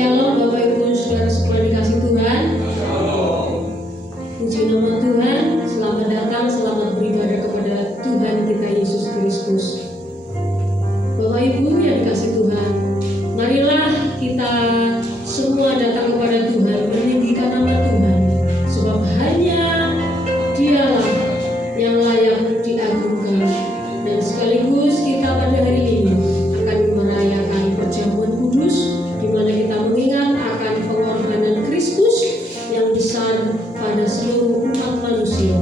Shalom Bapak Ibu Saudara semua dikasih Tuhan. Puji nama Tuhan. Selamat datang, selamat beribadah kepada Tuhan kita Yesus Kristus. Bapak Ibu yang dikasih Tuhan, marilah kita semua datang kepada Tuhan, meninggikan nama Tuhan, sebab hanya Dialah yang layak diagungkan. Dan sekaligus kita pada hari ini akan merayakan perjamuan kudus, di mana kita mengingat akan pengorbanan Kristus yang besar pada seluruh umat manusia.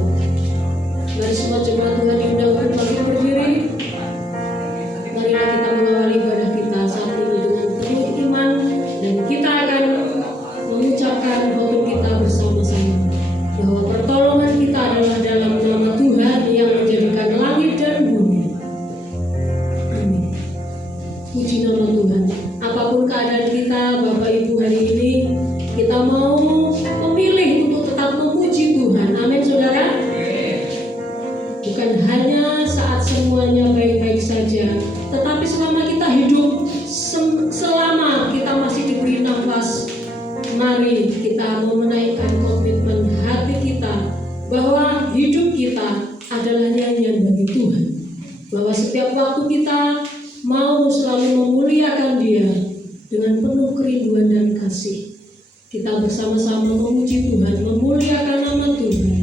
Mari semua jemaat Tuhan yang dapat bangkit berdiri. Marilah kita mengawali ibadah kita saat ini dengan penuh iman, dan kita akan mengucapkan khotbah kita bersama-sama bahwa pertolongan kita adalah dalam nama Tuhan yang menjadikan langit dan bumi. Amin. Puji nama Tuhan. Apapun keadaan kita, Bapak Ibu, hari ini kita mau memilih untuk tetap memuji Tuhan. Amin, saudara. Bukan hanya saat semuanya baik-baik saja, tetapi selama kita hidup, selama kita masih diberi nafas, mari kita mau menaikkan komitmen hati kita bahwa hidup kita adalah nyanyian bagi Tuhan. Bahwa setiap waktu kita mau selalu memuliakan Dia dengan penuh kerinduan dan kasih. Kita bersama-sama memuji Tuhan, memuliakan nama Tuhan.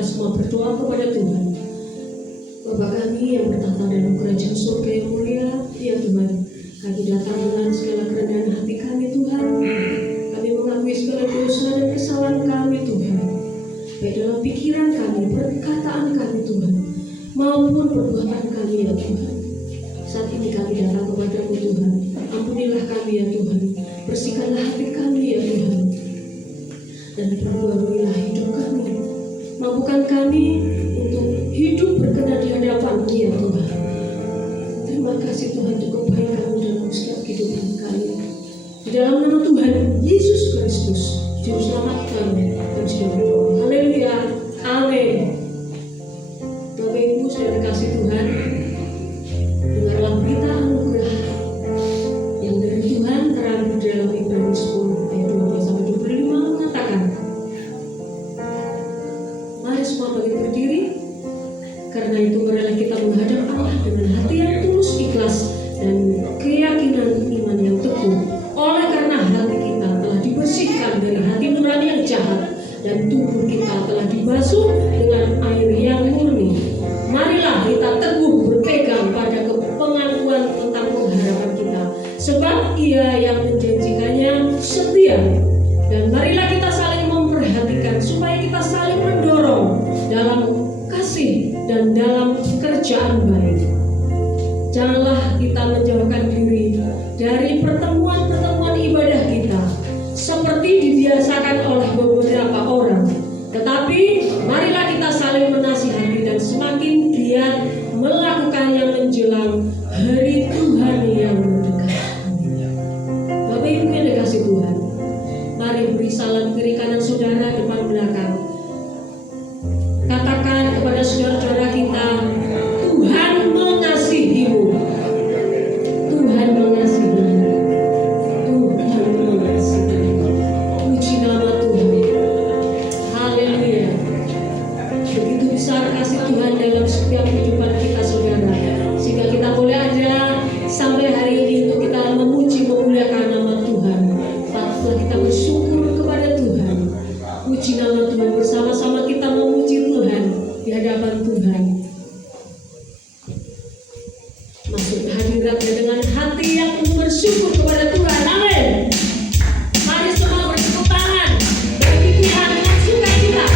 kita semua berdoa kepada Tuhan. Bapa kami yang bertata dalam kerajaan surga yang mulia, ya Tuhan, kami datang dengan segala kerendahan hati kami Tuhan. Kami mengakui segala dosa dan kesalahan kami Tuhan, baik dalam pikiran kami, perkataan kami Tuhan, maupun perbuatan kami ya Tuhan. Saat ini kami datang kepada-Mu Tuhan. Ampunilah kami ya Tuhan, bersihkanlah hati kami ya Tuhan, dan perbaharilah hidup kami. Mampukan kami untuk hidup berkenan di hadapan-Mu ya Tuhan. Terima kasih Tuhan untuk kebaikan-Mu dalam setiap kehidupan kami. Di dalam nama Tuhan Yesus Kristus, Juru Selamat kami, dan sudah berdoa. Haleluya, amin. Bapak Ibu sudah dikasih Tuhan, dengarlah berita anugerah yang dari Tuhan terambil dalam Ibrani 10 ayat 12-25 mengatakan, mari semua bangkit berdiri. Karena itu marilah kita menghadap Allah dengan hati yang tulus ikhlas dan keyakinan iman yang teguh. Oleh karena hati kita telah dibersihkan dari hati nurani yang jahat dan tubuh kita telah dibasuh dengan air yang murni. Marilah kita teguh berpegang pada pengakuan tentang pengharapan kita, sebab Ia yang menjanjikannya setia. Dan marilah kita saling memperhatikan supaya kita saling mendorong dalam kasih dan dalam kerjaan baik. Janganlah kita menjauhkan diri dari pertemuan-pertemuan ibadah kita seperti dibiasakan oleh beberapa orang, tetapi marilah kita saling menasihati dan semakin giat melakukannya menjelang hari Tuhan yang mendekat. Bapak Ibu yang dikasihi Tuhan, mari beri salam kiri kanan saudara, depan belakang. Katakan kepada saudara-saudara kita, Tuhan mengasihimu. Tuhan mengasihimu. Tuhan mengasihimu. Puji nama Tuhan. Haleluya. Begitu besar kasih Tuhan dalam setiap kehidupan kita saudara, sehingga kita boleh ada sampai hari ini untuk kita memuji memuliakan nama Tuhan. Patutlah kita bersyukur kepada Tuhan. Puji nama Tuhan, bersama-sama kita memuji Tuhan di hadapan Tuhan. Masuk ke hadiratnya dengan hati yang bersyukur kepada Tuhan. Amin. Mari semua bertepuk tangan bagi Tuhan dengan sukacita.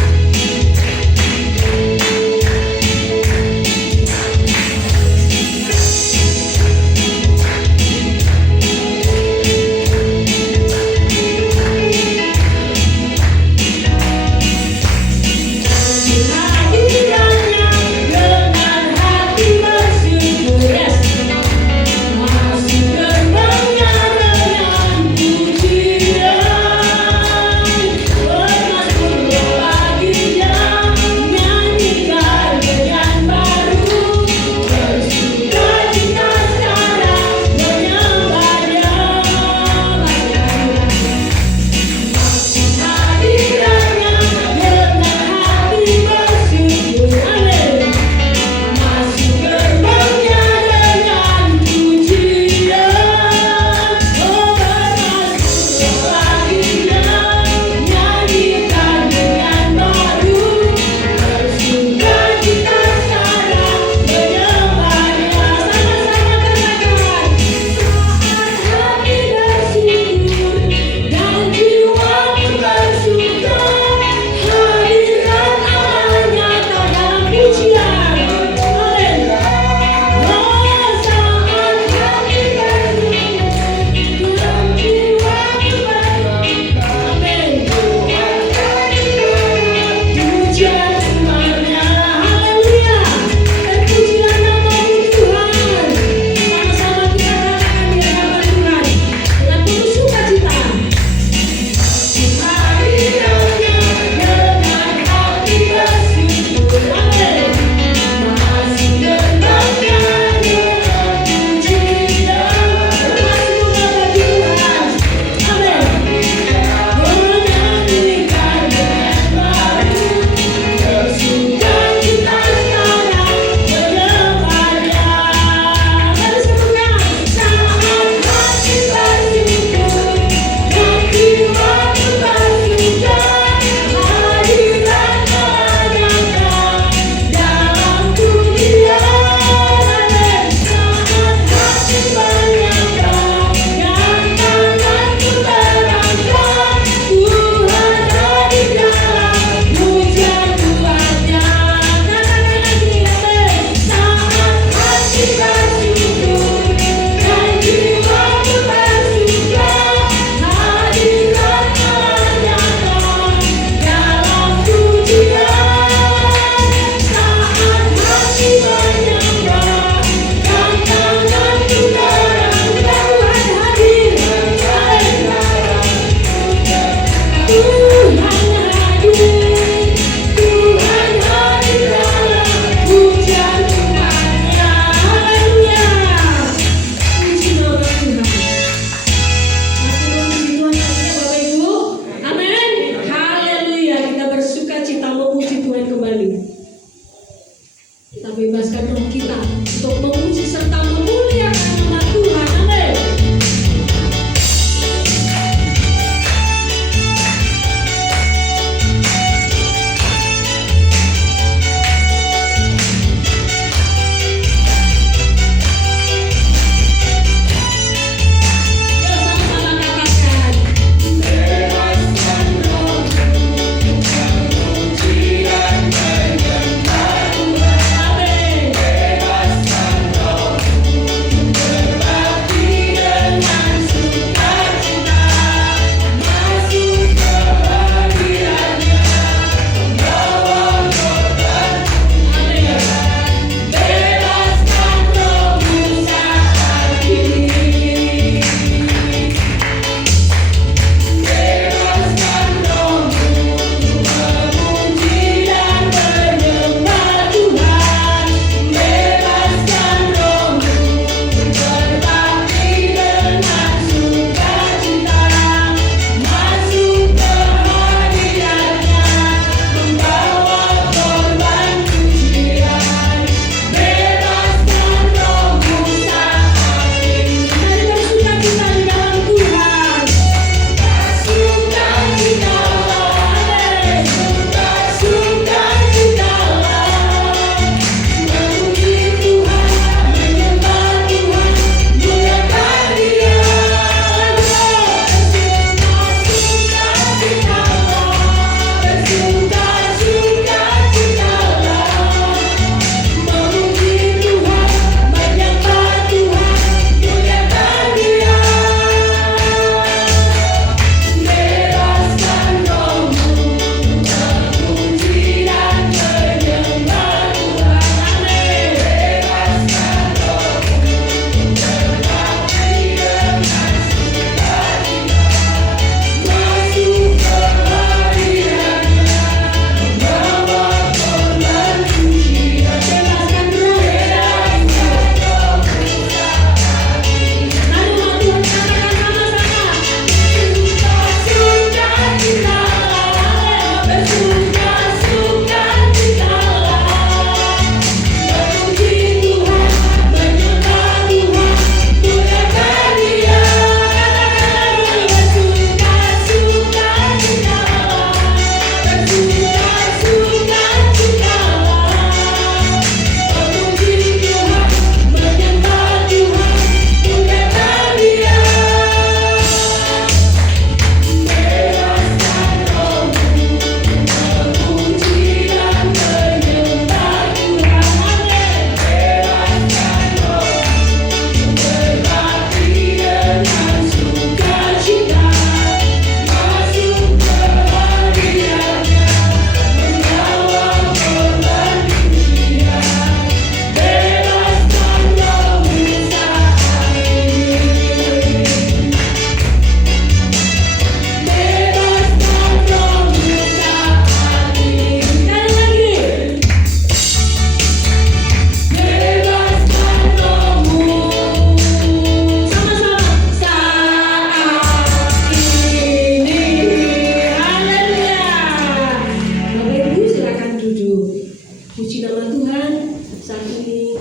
ini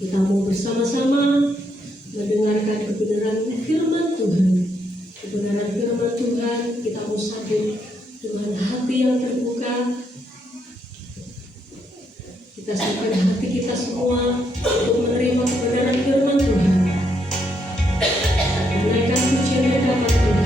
kita mau bersama-sama mendengarkan kebenaran firman Tuhan. Kebenaran firman Tuhan kita mau sambut dengan hati yang terbuka. Kita siapkan hati kita semua untuk menerima kebenaran firman Tuhan. Menaikkan pujian dan dapat Tuhan.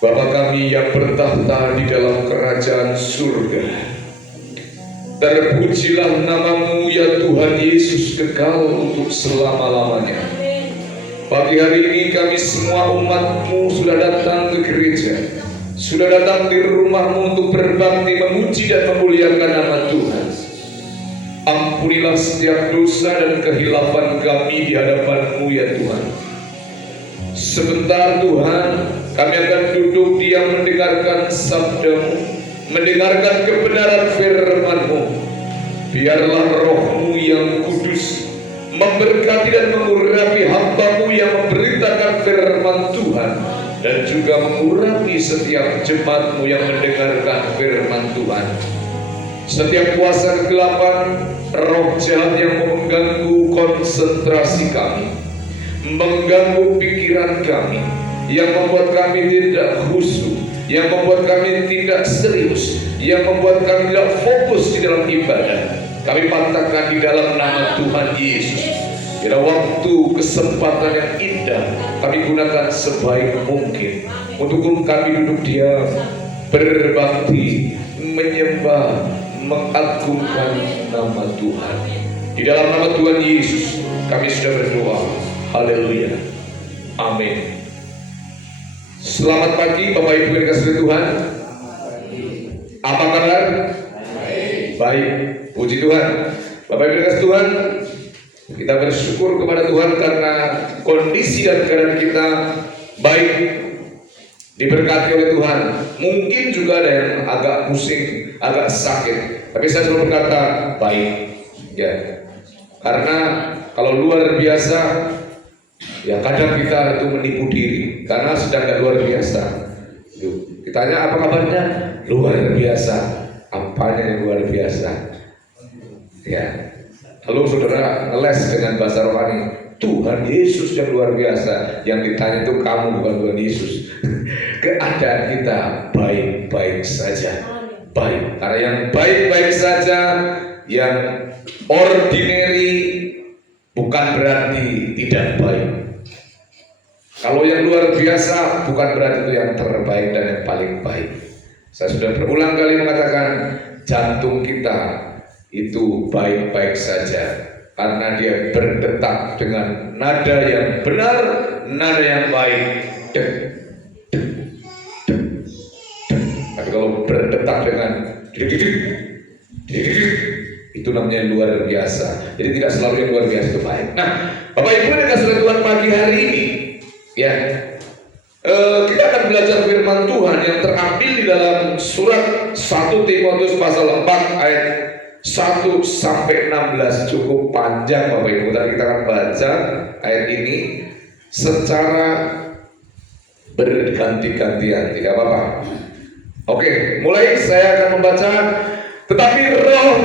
Bapa kami yang bertahta di dalam kerajaan surga, terpujilah nama-Mu ya Tuhan Yesus kekal untuk selama-lamanya. Pagi hari ini kami semua umat-Mu sudah datang ke gereja, sudah datang di rumah-Mu untuk berbakti, memuji dan memuliakan nama Tuhan. Ampunilah setiap dosa dan kehilafan kami di hadapan-Mu ya Tuhan. Sebentar Tuhan, kami akan duduk diam mendengarkan sabda-Mu, mendengarkan kebenaran firman-Mu. Biarlah Roh-Mu yang kudus memberkati dan mengurapi hamba-Mu yang memberitakan firman Tuhan, dan juga mengurapi setiap jemaat-Mu yang mendengarkan firman Tuhan. Setiap kuasa kegelapan, roh jahat yang mengganggu konsentrasi kami, mengganggu pikiran kami, yang membuat kami tidak khusyuk, yang membuat kami tidak serius, yang membuat kami tidak fokus di dalam ibadah, kami patahkan di dalam nama Tuhan Yesus. Bila waktu kesempatan yang indah kami gunakan sebaik mungkin untuk kami duduk diam, berbakti, menyembah, mengagungkan nama Tuhan. Di dalam nama Tuhan Yesus kami sudah berdoa. Haleluya. Amin. Selamat pagi Bapak Ibu yang dikasihi Tuhan. Apa kabar? Baik. Puji Tuhan. Bapak Ibu yang dikasihi Tuhan, kita bersyukur kepada Tuhan karena kondisi dan keadaan kita baik, diberkati oleh Tuhan. Mungkin juga ada yang agak pusing, agak sakit, tapi saya selalu berkata baik, ya. Karena kalau luar biasa, ya kadang kita itu menipu diri karena sedang tidak luar biasa. Ditanya apa kabarnya? Luar biasa. Apanya yang luar biasa? Ya. Lalu saudara ngeles dengan bahasa rohani, Tuhan Yesus yang luar biasa. Yang ditanya itu kamu, bukan Tuhan Yesus. Keadaan kita baik-baik saja. Baik, karena yang baik-baik saja, yang ordinary bukan berarti tidak baik. Kalau yang luar biasa bukan berarti itu yang terbaik dan yang paling baik. Saya sudah berulang kali mengatakan jantung kita itu baik-baik saja karena dia berdetak dengan nada yang benar, nada yang baik. Dek, dek, dek, dek. Tapi kalau berdetak dengan didik, didik, itu namanya luar biasa. Jadi tidak selalu yang luar biasa itu baik. Nah, Bapak Ibu yang dikasihi Tuhan, pagi hari ini, ya, kita akan belajar firman Tuhan yang terambil di dalam surat 1 Timotius pasal 4 ayat 1 sampai 16. Cukup panjang Bapak Ibu. Tadi kita akan baca ayat ini secara berganti-gantian, tidak apa-apa. Oke, mulai saya akan membaca. Tetapi Roh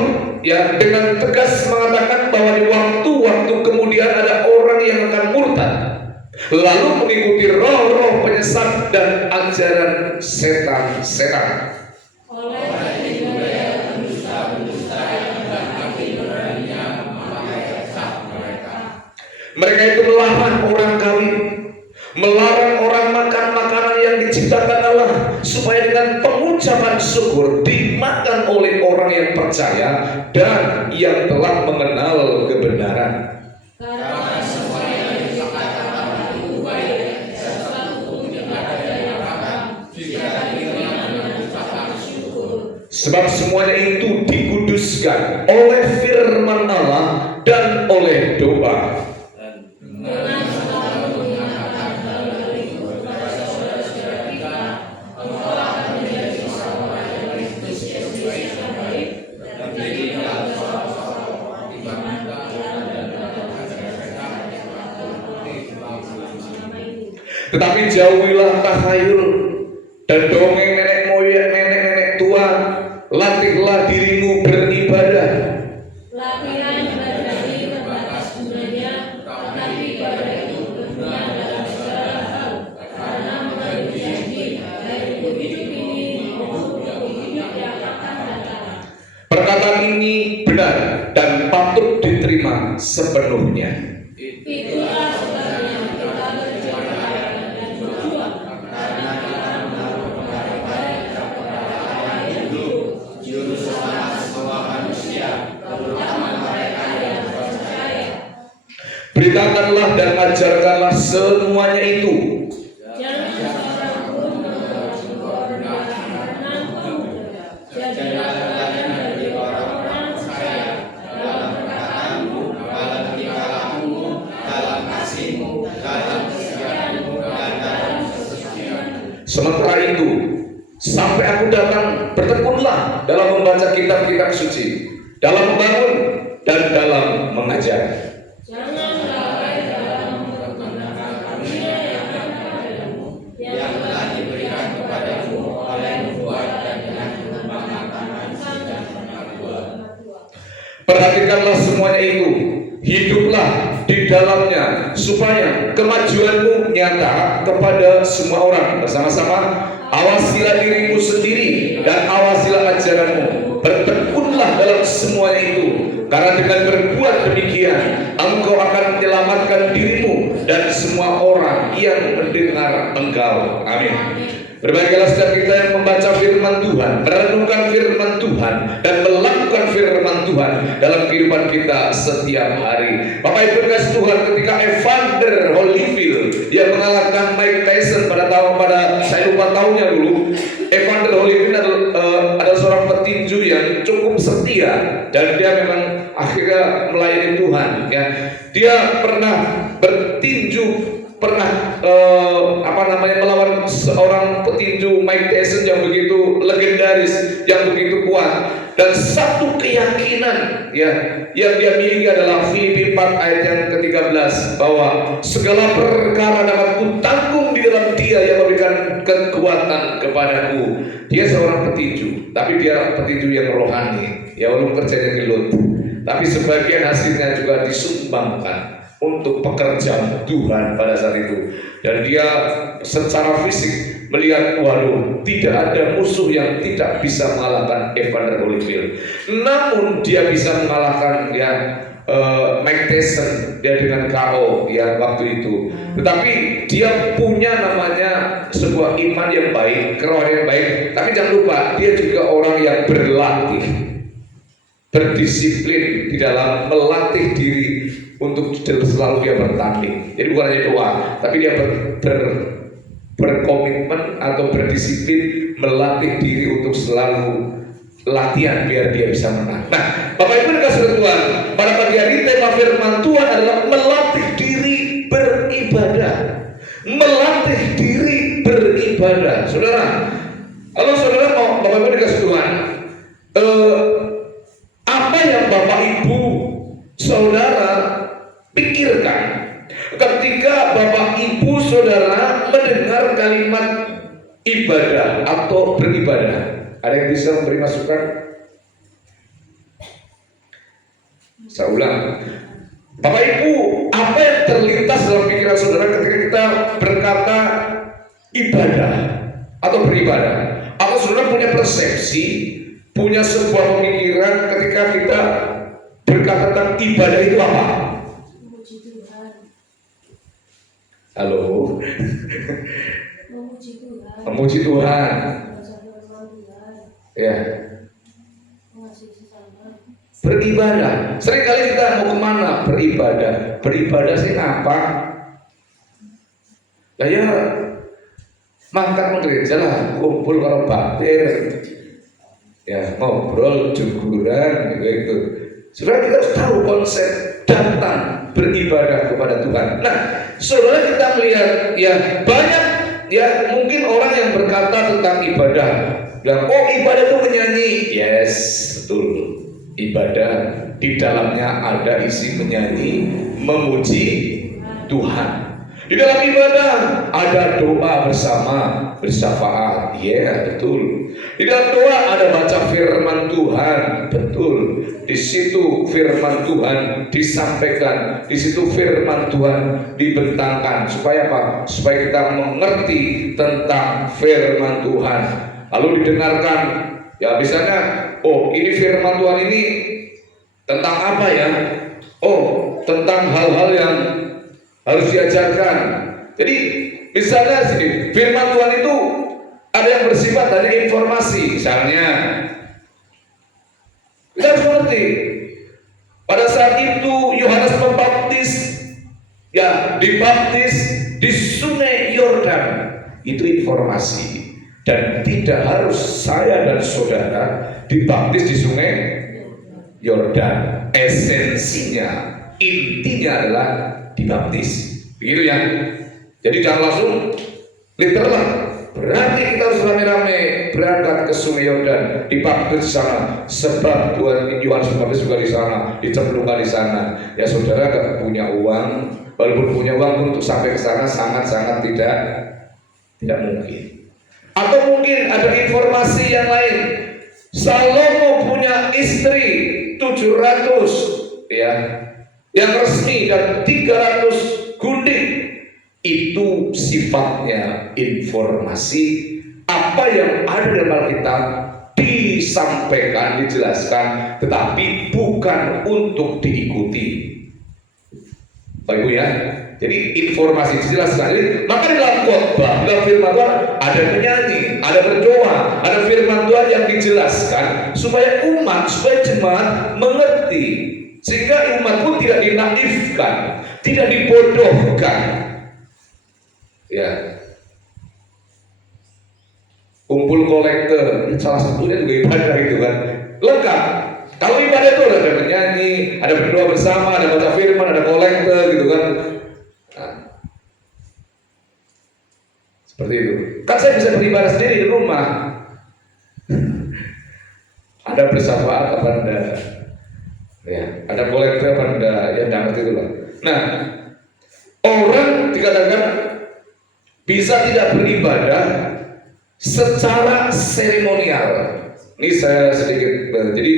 yang dengan tegas mengatakan bahwa di waktu-waktu kemudian ada orang yang akan murtad, lalu mengikuti roh-roh penyesat dan ajaran setan-setan. Mereka itu melarang orang kawin, melarang orang makan makanan yang diciptakan Allah, supaya dengan pengucapan syukur dimakan oleh orang yang percaya dan yang telah mengenal kebenaran. Karena semua yang dikatakan Allah itu baik, serta hukum yang ada dari Allah jika diterima dengan ucapan syukur. Sebab semuanya itu dikuduskan oleh firman Allah dan oleh doa. Tetapi jauhilah takhayul dan dongeng nenek moyang, nenek tua. Latihlah dirimu beribadah. Latihan berdiri terbatas gunanya, tetapi ibadah itu berguna dalam segala hal, karena menjadi janji dari hidup ini maupun hidup yang akan datang. Perkataan ini benar dan patut diterima sepenuhnya. Itulah sebabnya kita berjuang dan berjuang, karena kita menaruh pengaruh baik kepada Allah hidup, juru selamat semua manusia, terutama mereka yang percaya. Beritakanlah dan ajarkanlah semuanya itu. Jangan seorang pun mengorbankan pun, jadilah teladan dari orang-orang percaya dalam perkataanmu, dalam tingkah lakumu, dalam kasihmu, dalam kesetiaanmu, dan dalam kesucianmu. Sementara itu, sampai aku datang, bertekunlah dalam membaca kitab-kitab suci, dalam membangun dan dalam mengajar. Jangan lalai dalam menggunakan karunia yang ada padamu, yang telah diberikan kepadamu oleh nubuat dan dengan pengembangan tangan dan pengakuan. Perhatikanlah semuanya itu, hiduplah di dalamnya, supaya kemajuanmu nyata kepada semua orang. Bersama-sama, Awasilah dirimu sendiri dan awasilah ajaranmu. Bertekunlah dalam semuanya itu, karena dengan berbuat demikian engkau akan menyelamatkan dirimu dan semua orang yang mendengar engkau. Amin. Berbahagialah setiap kita yang membaca firman Tuhan, merenungkan firman Tuhan, dan melakukan firman Tuhan dalam kehidupan kita setiap hari. Bapak Ibu kasih Tuhan, ketika Evander Holyfield yang mengalahkan Mike Tyson pada saya lupa tahunnya dulu. Evander Holyfield adalah seorang petinju yang cukup setia, dan dia memang akhirnya melayani Tuhan. Ya, dia pernah bertinju, melawan seorang petinju Mike Tyson yang begitu legendaris, yang begitu kuat. Dan satu keyakinan yang dia miliki adalah Filipi 4 ayat yang ke-13, bahwa segala perkara dapat kutanggung di dalam Dia yang memberikan kekuatan kepadaku. Dia seorang petinju, tapi dia petinju yang rohani. Ya, walaupun kerjanya gelut, tapi sebagian hasilnya juga disumbangkan untuk pekerjaan Tuhan pada saat itu. Dan dia secara fisik melihat, waduh, tidak ada musuh yang tidak bisa mengalahkan Evander Holyfield. Namun dia bisa mengalahkan Mike Tyson dia dengan KO ya waktu itu. Tetapi dia punya namanya sebuah iman yang baik, kerohanian yang baik. Tapi jangan lupa, dia juga orang yang berlatih, berdisiplin di dalam melatih diri untuk selalu dia bertanding. Jadi bukan hanya doa, tapi dia berkomitmen atau berdisiplin melatih diri untuk selalu latihan biar dia bisa menang. Nah, Bapak Ibu dikasih Tuhan, pada pagi hari tema firman Tuhan adalah melatih diri beribadah. Melatih diri beribadah. Saudara, kalau saudara mau, Bapak Ibu dikasih Tuhan, apa yang Bapak Ibu saudara pikirkan ketika Bapak Ibu saudara mendengar kalimat ibadah atau beribadah? Ada yang bisa memberi masukan? Saya ulang, Bapak Ibu, apa yang terlintas dalam pikiran saudara ketika kita berkata ibadah atau beribadah? Atau saudara punya persepsi, punya sebuah pemikiran ketika kita berkata tentang ibadah itu apa? Memuji Tuhan. Halo? Memuji Tuhan. Memuji Tuhan. Ya. Beribadah. Seringkali kita mau kemana? Beribadah. Beribadah sih ngapa? Ya mangkat gereja lah, kumpul kalau baktir, ya ngobrol, juguran gitu. Saudara, kita harus tahu konsep datang beribadah kepada Tuhan. Nah, saudara, kita melihat ya banyak ya mungkin orang yang berkata tentang ibadah, bilang, oh ibadah itu menyanyi. Yes, betul. Ibadah di dalamnya ada isi menyanyi, memuji Tuhan. Di dalam ibadah ada doa bersama, bersyafaat. Ya, betul. Di dalam doa ada baca firman Tuhan. Betul. Di situ firman Tuhan disampaikan. Di situ firman Tuhan dibentangkan. Supaya apa? Supaya kita mengerti tentang firman Tuhan. Lalu didengarkan. Ya, misalnya, oh ini firman Tuhan ini tentang apa ya? Oh, tentang hal-hal yang harus diajarkan. Jadi misalnya sini, firman Tuhan itu ada yang bersifat dari informasi. Misalnya, kita harus mengerti. Pada saat itu Yohanes Pembaptis ya dibaptis di Sungai Yordan. Itu informasi. Dan tidak harus saya dan saudara dibaptis di Sungai Yordan. Esensinya, intinya adalah dibaptis, begitu ya. Jadi jangan langsung literal. Berarti kita harus rame-rame berangkat ke Sungai Yordan, dibaptis di sana. Sebab Tuhan Yohanes Pembaptis juga di sana, dicemplungkan di sana. Ya saudara gak punya uang, walaupun punya uang untuk sampai ke sana sangat-sangat tidak mungkin. Atau mungkin ada informasi yang lain. Salomo punya istri 700 ya, yang resmi, dan 300 gundik. Itu sifatnya informasi Apa yang ada dalam Alkitab disampaikan, dijelaskan, tetapi bukan untuk diikuti. Bapak Ibu ya, jadi informasi dijelaskan. Jadi, maka di dalam khotbah, dalam firman Tuhan ada menyanyi, ada berdoa, ada firman Tuhan yang dijelaskan supaya umat, supaya jemaat mengerti, sehingga umat pun tidak dinaifkan, tidak dibodohkan. Ya, kumpul kolektor, salah satunya juga ibadah gitu kan, lengkap. Kalau ibadah itu ada menyanyi, ada berdoa bersama, ada baca firman, ada kolektor gitu kan. Nah, seperti itu. Kan saya bisa beribadah sendiri di rumah. Ada bersyafaat apa anda? Ya, ada kolektor apa anda? Ya, nggak ngerti itu lah. Nah, orang dikatakan bisa tidak beribadah secara seremonial. Ini saya sedikit, jadi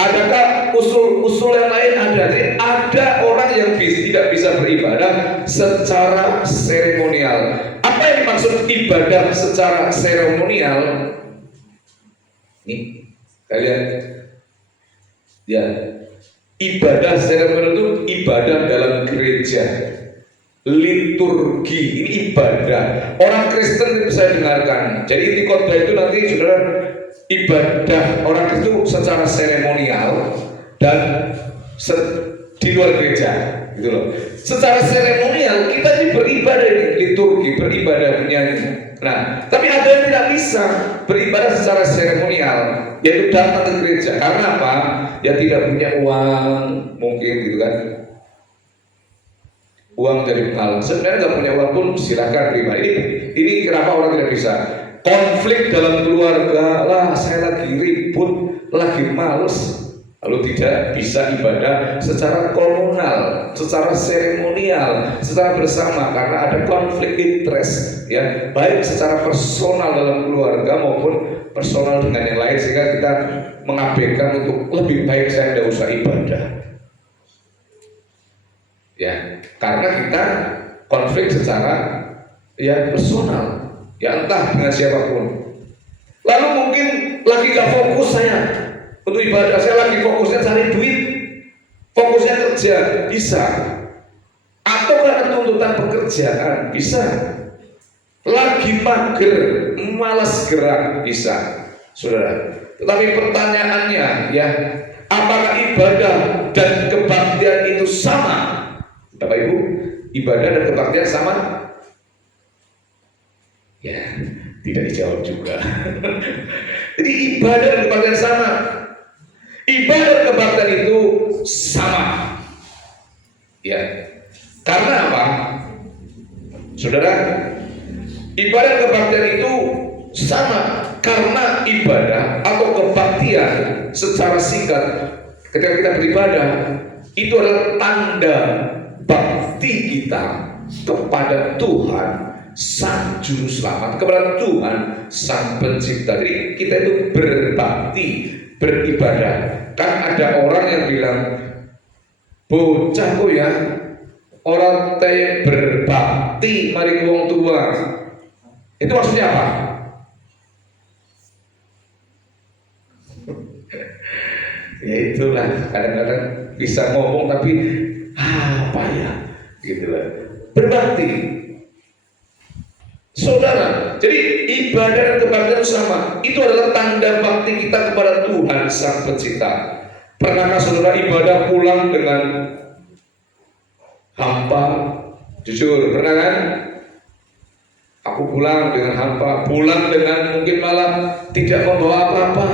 adakah usul yang lain? Ada. Jadi ada orang yang tidak bisa beribadah secara seremonial. Apa yang dimaksud ibadah secara seremonial? Nih, kalian ya, ibadah seremonial itu ibadah dalam gereja, liturgi, ini ibadah. Orang Kristen bisa dengarkan. Jadi di khotbah itu nanti saudara, ibadah orang itu secara seremonial dan di luar gereja, gitu loh. Secara seremonial kita ini beribadah, ini liturgi, beribadah menyanyi. Nah, tapi ada yang tidak bisa beribadah secara seremonial, yaitu datang ke gereja. Karena apa? Ya tidak punya uang, mungkin gitu kan. Uang dari mahal. Sebenarnya nggak punya uang pun silahkan terima. Ini kenapa orang tidak bisa? Konflik dalam keluarga, lah saya lagi ribut, lagi males, lalu tidak bisa ibadah secara komunal, secara seremonial, secara bersama, karena ada konflik interest, ya, baik secara personal dalam keluarga maupun personal dengan yang lain, sehingga kita mengabaikan untuk lebih baik saya tidak usah ibadah, ya, karena kita konflik secara ya personal. Ya entah dengan siapapun. Lalu mungkin lagi gak fokus saya untuk ibadah, saya lagi fokusnya cari duit, fokusnya kerja, bisa. Atau karena tuntutan pekerjaan, bisa. Lagi mager, malas gerak, bisa, saudara. Tetapi pertanyaannya, ya, apakah ibadah dan kebaktian itu sama? Bapak Ibu, ibadah dan kebaktian sama? Ya, tidak dijawab juga. Jadi ibadah dan kebaktian sama. Ibadah dan kebaktian itu sama. Ya. Karena apa? Saudara, ibadah dan kebaktian itu sama. Karena ibadah atau kebaktian secara singkat, ketika kita beribadah, itu adalah tanda bakti kita kepada Tuhan Sang Juru Selamat, kepada Tuhan Sang Pencipta. Jadi kita itu berbakti, beribadah. Kan ada orang yang bilang, bocah kok ya, orang teh berbakti mari wong tua. Itu maksudnya apa? Ya itulah, kadang-kadang bisa ngomong tapi apa ya, gitulah. Berbakti. Saudara, jadi ibadah dan kebaktian sama. Itu adalah tanda bakti kita kepada Tuhan Sang Pencipta. Pernahkah saudara ibadah pulang dengan hampa? Jujur, pernah kan? Aku pulang dengan hampa, pulang dengan mungkin malah tidak membawa apa-apa,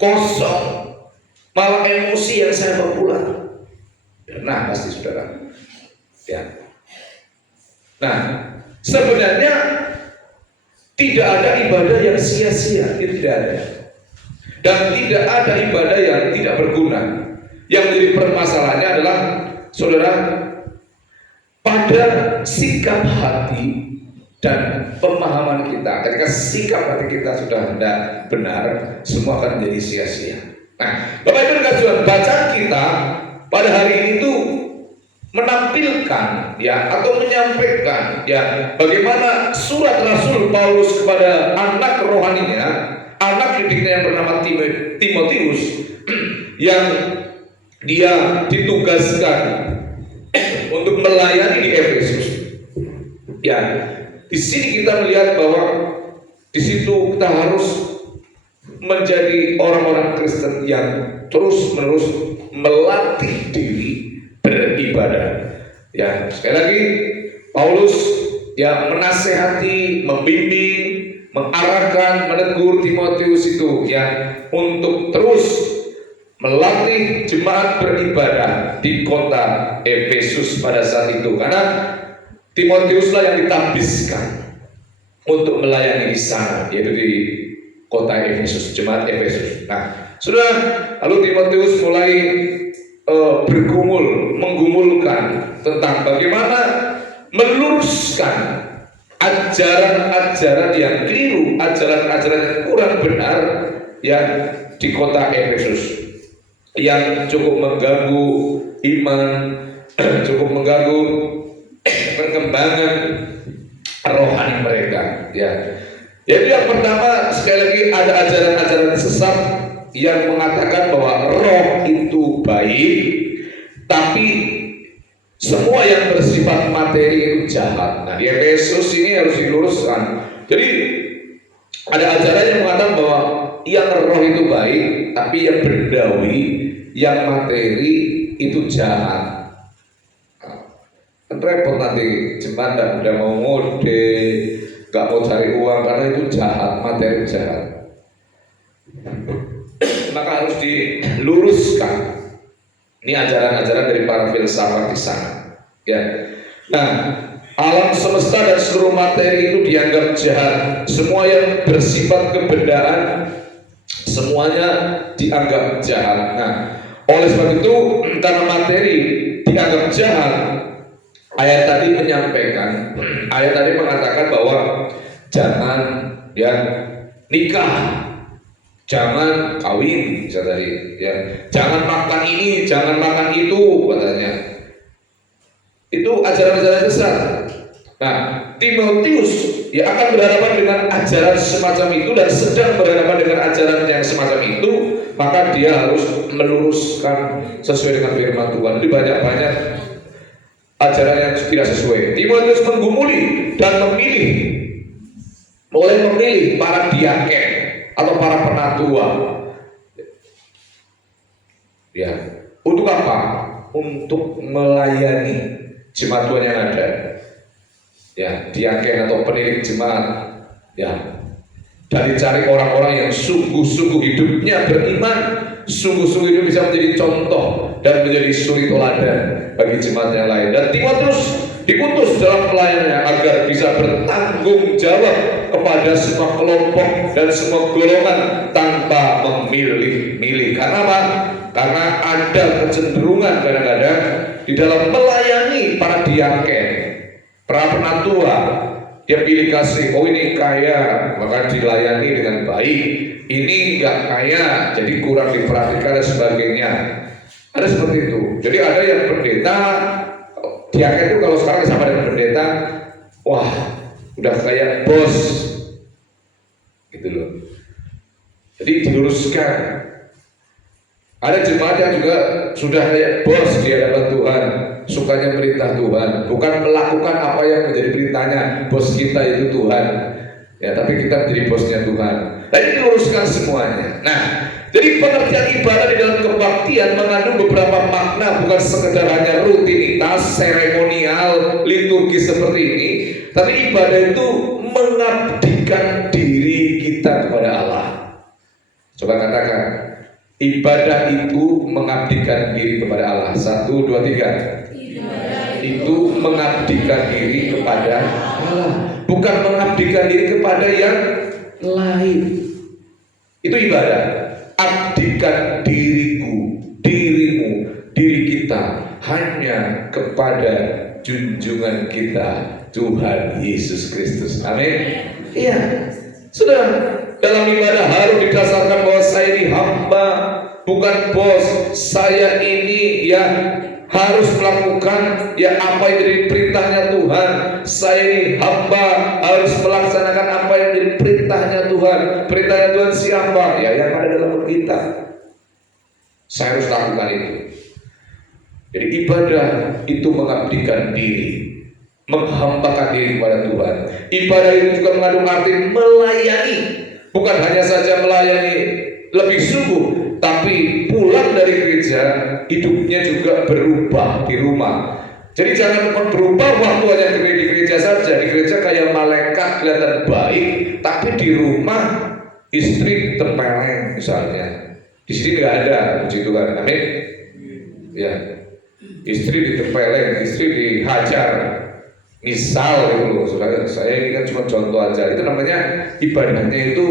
kosong, malah emosi yang saya bawa pulang. Pernah pasti saudara. Ya. Nah, sebenarnya tidak ada ibadah yang sia-sia, itu tidak ada. Dan tidak ada ibadah yang tidak berguna. Yang menjadi permasalahannya adalah, saudara, pada sikap hati dan pemahaman kita. Ketika sikap hati kita sudah tidak benar, semua akan menjadi sia-sia. Nah, Bapak Ibu dan Tuhan, bacaan kita pada hari ini itu menampilkan ya atau menyampaikan ya bagaimana surat Rasul Paulus kepada anak rohaninya, anak didiknya yang bernama Timotius yang dia ditugaskan untuk melayani di Efesus. Ya, di sini kita melihat bahwa di situ kita harus menjadi orang-orang Kristen yang terus-menerus melatih diri beribadah. Ya, sekali lagi Paulus ya menasehati, membimbing, mengarahkan, menegur Timotius itu ya untuk terus melatih jemaat beribadah di kota Efesus pada saat itu, karena Timotiuslah yang ditabiskan untuk melayani di sana, yaitu di kota Efesus, jemaat Efesus. Nah, sudah lalu Timotius mulai bergumul, menggumulkan tentang bagaimana meluruskan ajaran-ajaran yang keliru, ajaran-ajaran yang kurang benar yang di kota Efesus, yang cukup mengganggu iman, cukup mengganggu perkembangan rohani mereka. Ya, jadi yang pertama sekali lagi ada ajaran-ajaran sesat yang mengatakan bahwa roh itu baik, tapi semua yang bersifat materi itu jahat. Nah, di Efesus ini harus diluruskan. Jadi ada ajaran yang mengatakan bahwa yang roh itu baik, tapi yang bendawi, yang materi itu jahat. Kan repot nanti jemaat udah mau ngode, gak mau cari uang karena itu jahat, materi jahat. Maka harus diluruskan. Ini ajaran-ajaran dari para filsafat di sana. Ya. Nah, alam semesta dan seluruh materi itu dianggap jahat. Semua yang bersifat kebendaan semuanya dianggap jahat. Nah, oleh sebab itu karena materi dianggap jahat, ayat tadi menyampaikan, ayat tadi mengatakan bahwa jangan ya nikah, jangan kawin, bisa tadi ya, jangan makan ini, jangan makan itu, katanya. Itu ajaran-ajaran sesat. Nah, Timotius ya akan berhadapan dengan ajaran semacam itu dan sedang berhadapan dengan ajaran yang semacam itu, maka dia harus meluruskan sesuai dengan firman Tuhan. Jadi banyak-banyak ajaran yang tidak sesuai. Timotius menggumuli dan mulai memilih para diaken atau para penatua. Ya, untuk apa? Untuk melayani jemaat Tuhan yang ada. Ya, diaken atau penilik jemaat. Ya, dan dicari orang-orang yang sungguh-sungguh hidupnya beriman, sungguh-sungguh hidup bisa menjadi contoh dan menjadi suri teladan bagi jemaat yang lain. Dan Timotius diutus dalam pelayanannya agar bisa bertanggung jawab kepada semua kelompok dan semua golongan tanpa memilih-milih. Karena apa? Karena ada kecenderungan kadang-kadang di dalam melayani para diaken, para penatua, dia pilih kasih, oh ini kaya maka dilayani dengan baik, ini enggak kaya jadi kurang diperhatikan dan sebagainya. Ada seperti itu. Jadi ada yang pendeta, diaken itu kalau sekarang sama dengan pendeta, wah udah kayak bos gitu loh. Jadi diluruskan. Ada jemaat yang juga sudah kayak bos di hadapan Tuhan, sukanya perintah Tuhan, bukan melakukan apa yang menjadi perintahnya. Bos kita itu Tuhan, ya, tapi kita menjadi bosnya Tuhan. Nah, ini diluruskan semuanya. Nah, jadi pengertian ibadah di dalam kebaktian mengandung beberapa makna, bukan sekedar hanya rutinitas, seremonial, liturgi seperti ini, tapi ibadah itu mengabdikan diri kita kepada Allah. Coba katakan, ibadah itu mengabdikan diri kepada Allah. 1, 2, 3. Itu mengabdikan diri kepada Allah, bukan mengabdikan diri kepada yang lain. Itu ibadah. Abdikan diriku, dirimu, diri kita hanya kepada junjungan kita Tuhan Yesus Kristus. Amin. Iya. Sudah, dalam ibadah harus didasarkan bahwa saya ini hamba, bukan bos. Saya ini ya harus melakukan ya apa yang jadi perintahnya Tuhan. Saya ini hamba harus melaksanakan apa yang jadi perintahnya Tuhan. Perintahnya Tuhan siapa? Ya yang ada dalam kita. Saya harus lakukan itu. Jadi ibadah itu mengabdikan diri, menghambakan diri kepada Tuhan. Ibadah itu juga mengandung arti melayani. Bukan hanya saja melayani lebih sungguh, tapi pulang dari gereja hidupnya juga berubah di rumah. Jadi jangan berubah waktu hanya di gereja saja. Di gereja kayak malaikat kelihatan baik, tapi di rumah istri tempeleng misalnya. Di sini nggak ada, puji Tuhan, amin. Ya, istri ditempeleng, istri dihajar, misal itu loh. Saya ini kan cuma contoh aja. Itu namanya ibadahnya itu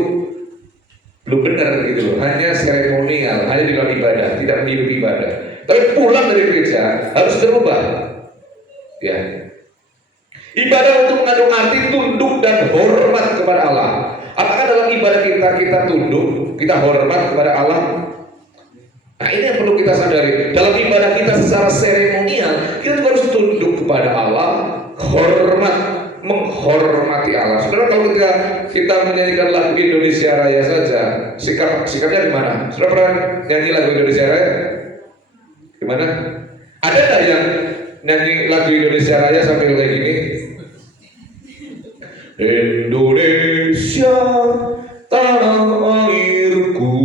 belum benar gitu loh, hanya seremonial, hanya di dalam ibadah, tidak menghidupkan ibadah. Tapi pulang dari gereja harus berubah. Ya, ibadah untuk mengandung arti tunduk dan hormat kepada Allah. Apakah dalam ibadah kita tunduk, kita hormat kepada Allah? Nah ini yang perlu kita sadari. Dalam ibadah kita secara seremonial, kita juga harus tunduk kepada Allah, menghormati Allah. Saudara, kalau kita menyanyikan lagu Indonesia Raya saja, sikapnya gimana? Saudara pernah nyanyi lagu Indonesia Raya? Gimana? Ada nggak yang nyanyi lagu Indonesia Raya sambil kayak gini? Indonesia tanah airku,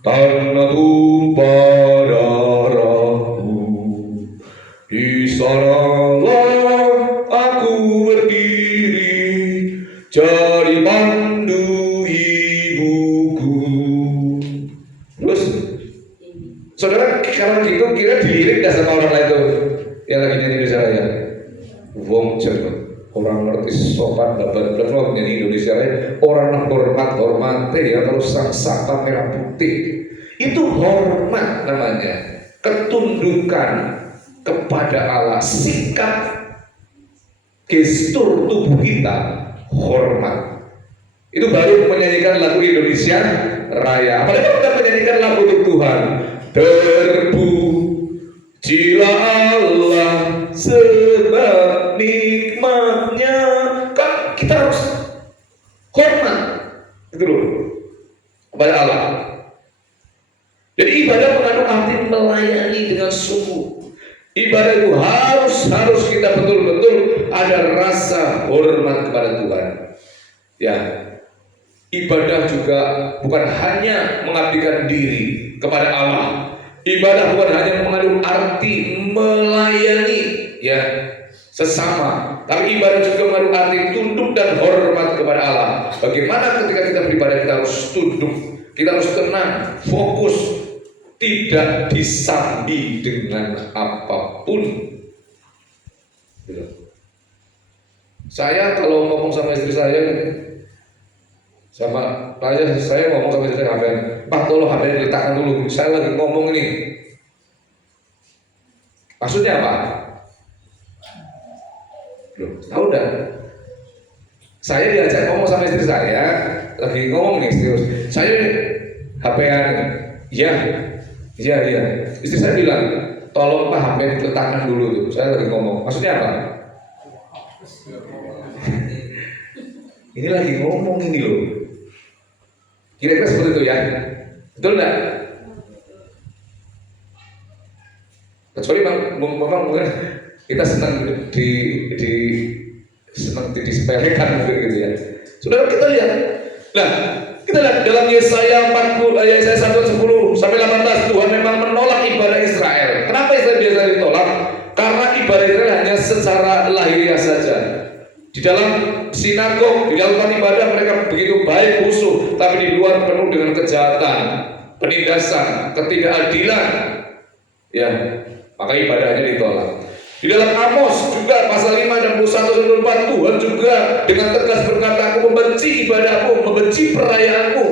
tanah tumpah darahku, di sanalah aku berdiri, jadi pandu ibuku. Terus, saudara kalau gitu kira dilirik dah sama orang lain tuh yang lagi nyanyi Indonesia Raya. Wong cepet. Orang ngerti sopan babat belum nyanyi Indonesia Raya. Orang hormat ya kalau sapa merah putih. Itu hormat namanya, ketundukan kepada Allah, sikap gestur tubuh kita hormat. Itu baru menyanyikan lagu Indonesia Raya. Apalagi kalau kita menyanyikan lagu untuk Tuhan, terpujilah Allah sebab nikmatnya, kan kita harus hormat gitu loh kepada Allah. Jadi ibadah mengandung arti melayani dengan sungguh. Ibadah itu harus kita betul-betul ada rasa hormat kepada Tuhan. Ya, ibadah juga bukan hanya mengabdikan diri kepada Allah. Ibadah bukan hanya mengandung arti melayani ya sesama, tapi ibadah juga mengandung arti tunduk dan hormat kepada Allah. Bagaimana ketika kita beribadah kita harus tunduk, kita harus tenang, fokus, tidak disambi dengan apapun. Saya kalau ngomong sama istri saya, saya ngomong sama istri saya, Pak tolong HP diletakkan dulu, saya lagi ngomong ini. Maksudnya apa? Loh, tahu dah. Saya diajak ngomong sama istri saya, lagi ngomong nih terus. Saya HP-an, iya. Istri saya bilang, tolong Pak HP diletakkan dulu tuh. Saya lagi ngomong. Maksudnya apa? Ini lagi ngomong ini loh. Kira-kira seperti itu ya. Betul enggak? Kecuali memang mungkin kita senang disepelekan mungkin gitu ya. Saudara, kita lihat. Nah, kita lihat dalam Yesaya 40 ayat 1:10 sampai 18, Tuhan memang menolak ibadah Israel. Kenapa Israel biasa ditolak? Karena ibadah Israel hanya secara lahiriah saja. Di dalam sinagog, di dalam tempat ibadah mereka begitu baik, khusyuk, tapi di luar penuh dengan kejahatan, penindasan, ketidakadilan. Ya, maka ibadahnya ditolak. Di dalam Amos juga pasal 5 dan 21-24, Tuhan juga dengan tegas berkata, aku membenci ibadahmu, membenci perayaanmu.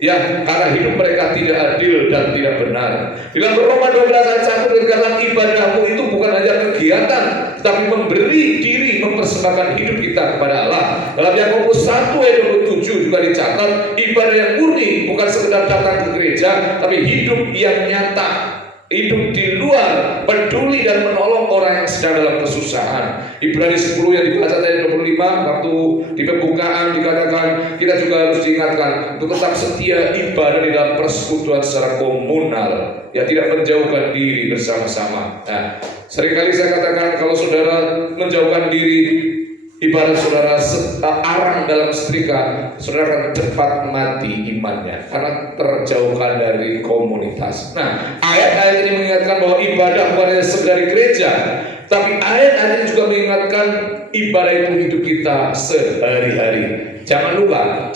Ya, karena hidup mereka tidak adil dan tidak benar. Di dalam Roma 12 ayat 1 dikatakan ibadahmu itu bukan hanya kegiatan, tetapi memberi diri, mempersembahkan hidup kita kepada Allah. Dalam Yakobus 1 ayat 27 juga dicatat, ibadah yang murni bukan sekedar datang ke gereja, tapi hidup yang nyata. hidup di luar, peduli dan menolong orang yang sedang dalam kesusahan. Ibrani 10 yang dibaca ayat 25, waktu di pembukaan dikatakan kita juga harus diingatkan untuk tetap setia ibadah di dalam persekutuan secara komunal, ya, tidak menjauhkan diri bersama-sama. Nah, seringkali saya katakan kalau saudara menjauhkan diri, ibarat saudara arang dalam setrika, saudara akan cepat mati imannya karena terjauhkan dari komunitas. Nah, ayat-ayat ini mengingatkan bahwa ibadah bukan hanya sekedar di gereja, tapi ayat-ayat ini juga mengingatkan ibadah itu hidup kita sehari-hari. Jangan lupa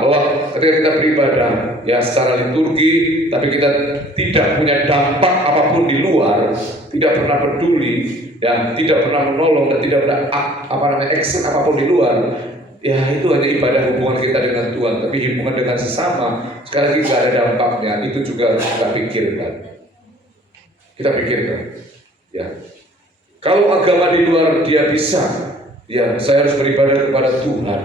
bahwa ketika kita beribadah, ya, secara liturgi, tapi kita tidak punya dampak apapun di luar, tidak pernah peduli, dan tidak pernah menolong, dan tidak pernah action apapun di luar, ya, itu hanya ibadah hubungan kita dengan Tuhan. Tapi hubungan dengan sesama, sekali lagi tidak ada dampaknya. Itu juga harus kita pikirkan. Ya. Kalau agama di luar dia bisa, ya, saya harus beribadah kepada Tuhan,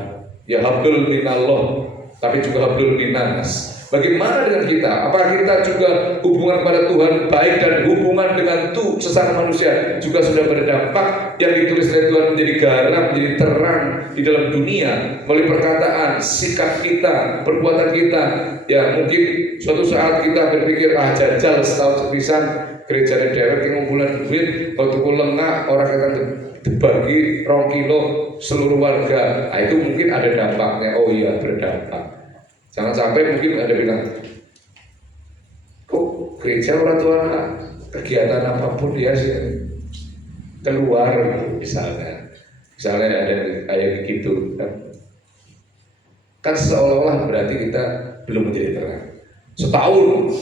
ya, hablul minallah, tapi juga hablul minannas. Bagaimana dengan kita? Apakah kita juga hubungan kepada Tuhan baik, dan hubungan dengan sesama manusia juga sudah berdampak? Yang ditulis oleh Tuhan menjadi garam, menjadi terang di dalam dunia melalui perkataan, sikap kita, perbuatan kita. Ya, mungkin suatu saat kita berpikir, jajal setahun sepisan gereja di dewek yang ngumpulan duit, waktu lengah orang akan dibagi 2 kilo seluruh warga. Nah, itu mungkin ada dampaknya. Oh iya, berdampak. Jangan sampai mungkin ada bilang, kok gereja orang tua kegiatan apapun dia sih keluar, misalnya ada begitu kan seolah-olah berarti kita belum menjadi terang. Setahun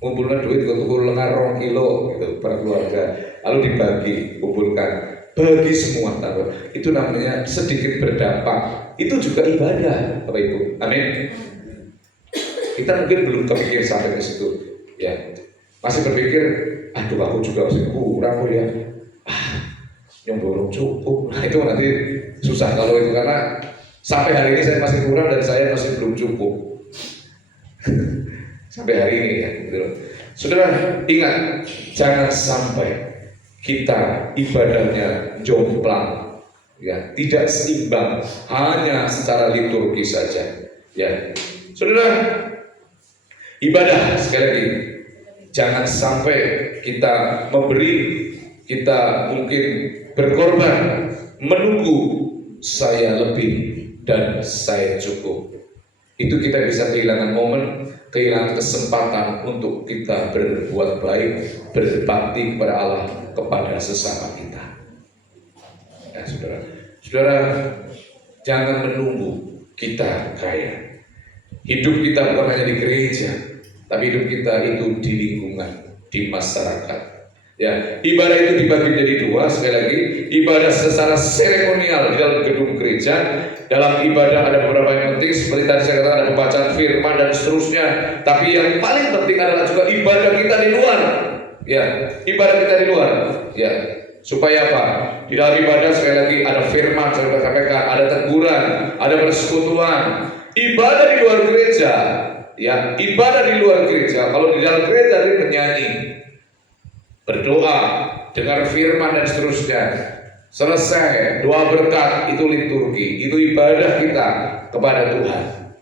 ngumpulkan duit untuk lengar 2 kilo gitu per keluarga, lalu dibagi, kumpulkan, bagi semua, taruh. Itu namanya sedikit berdampak. Itu juga ibadah, Bapak Ibu. Amin. Kita mungkin belum kepikir sampai ke situ, ya. Masih berpikir, aduh, aku juga masih kurang kok, ya. Yang belum cukup. Nah, itu nanti susah kalau itu, karena sampai hari ini saya masih kurang dan saya masih belum cukup. Sampai hari ini, ya, gitu. Saudara, ingat, jangan sampai kita ibadahnya jomplang, ya, tidak seimbang hanya secara liturgi saja, ya. Saudara, ibadah, sekali lagi, jangan sampai kita memberi, kita mungkin berkorban, menunggu saya lebih dan saya cukup. Itu kita bisa kehilangan momen, kehilangan kesempatan untuk kita berbuat baik, berbakti kepada Allah, kepada sesama kita. Ya, saudara, jangan menunggu kita kaya. Hidup kita bukan hanya di gereja, tapi hidup kita itu di lingkungan, di masyarakat. Ya, ibadah itu dibagi menjadi 2. Sekali lagi, ibadah secara seremonial di dalam gedung gereja. Dalam ibadah ada beberapa yang penting, seperti tadi saya katakan, ada pembacaan firman dan seterusnya. Tapi yang paling penting adalah juga ibadah kita di luar. Ya, ibadah kita di luar. Ya, supaya apa? Di dalam ibadah, sekali lagi, ada firman, saya sampaikan, ada teguran, ada persekutuan. Ibadah di luar gereja, ya, ibadah di luar gereja. Kalau di dalam gereja dia menyanyi, berdoa, dengar firman dan seterusnya. Selesai, doa berkat, itu liturgi, itu ibadah kita kepada Tuhan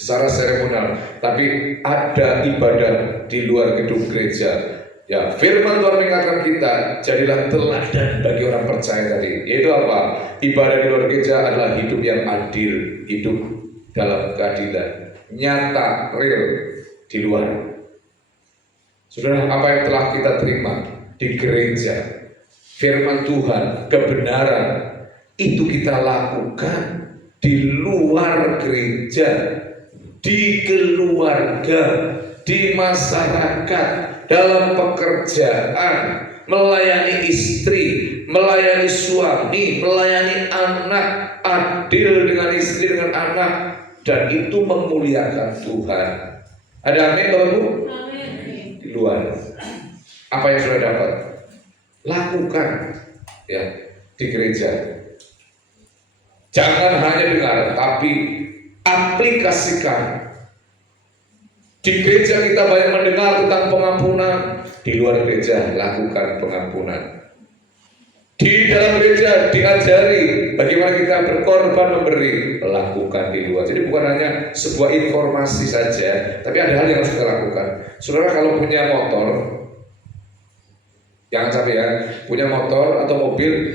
secara seremonial. Tapi ada ibadah di luar gedung gereja. Ya, firman Tuhan mengingatkan kita, jadilah teladan bagi orang percaya tadi. Yaitu apa? Ibadah di luar gereja adalah hidup yang adil, hidup dalam keadilan, nyata, real di luar. Saudara, apa yang telah kita terima di gereja, firman Tuhan, kebenaran, itu kita lakukan di luar gereja, di keluarga, di masyarakat, dalam pekerjaan, melayani istri, melayani suami, melayani anak, adil dengan istri, dengan anak, dan itu memuliakan Tuhan. Ada amin, Bapak Ibu? Di luar, apa yang sudah dapat, lakukan, ya, di gereja. Jangan hanya dengar, tapi aplikasikan. Di gereja kita banyak mendengar tentang pengampunan. Di luar gereja lakukan pengampunan. Di dalam gereja diajari bagaimana kita berkorban memberi, lakukan di luar. Jadi bukan hanya sebuah informasi saja, tapi ada hal yang harus kita lakukan. Saudara kalau punya motor, jangan sampai ya, punya motor atau mobil,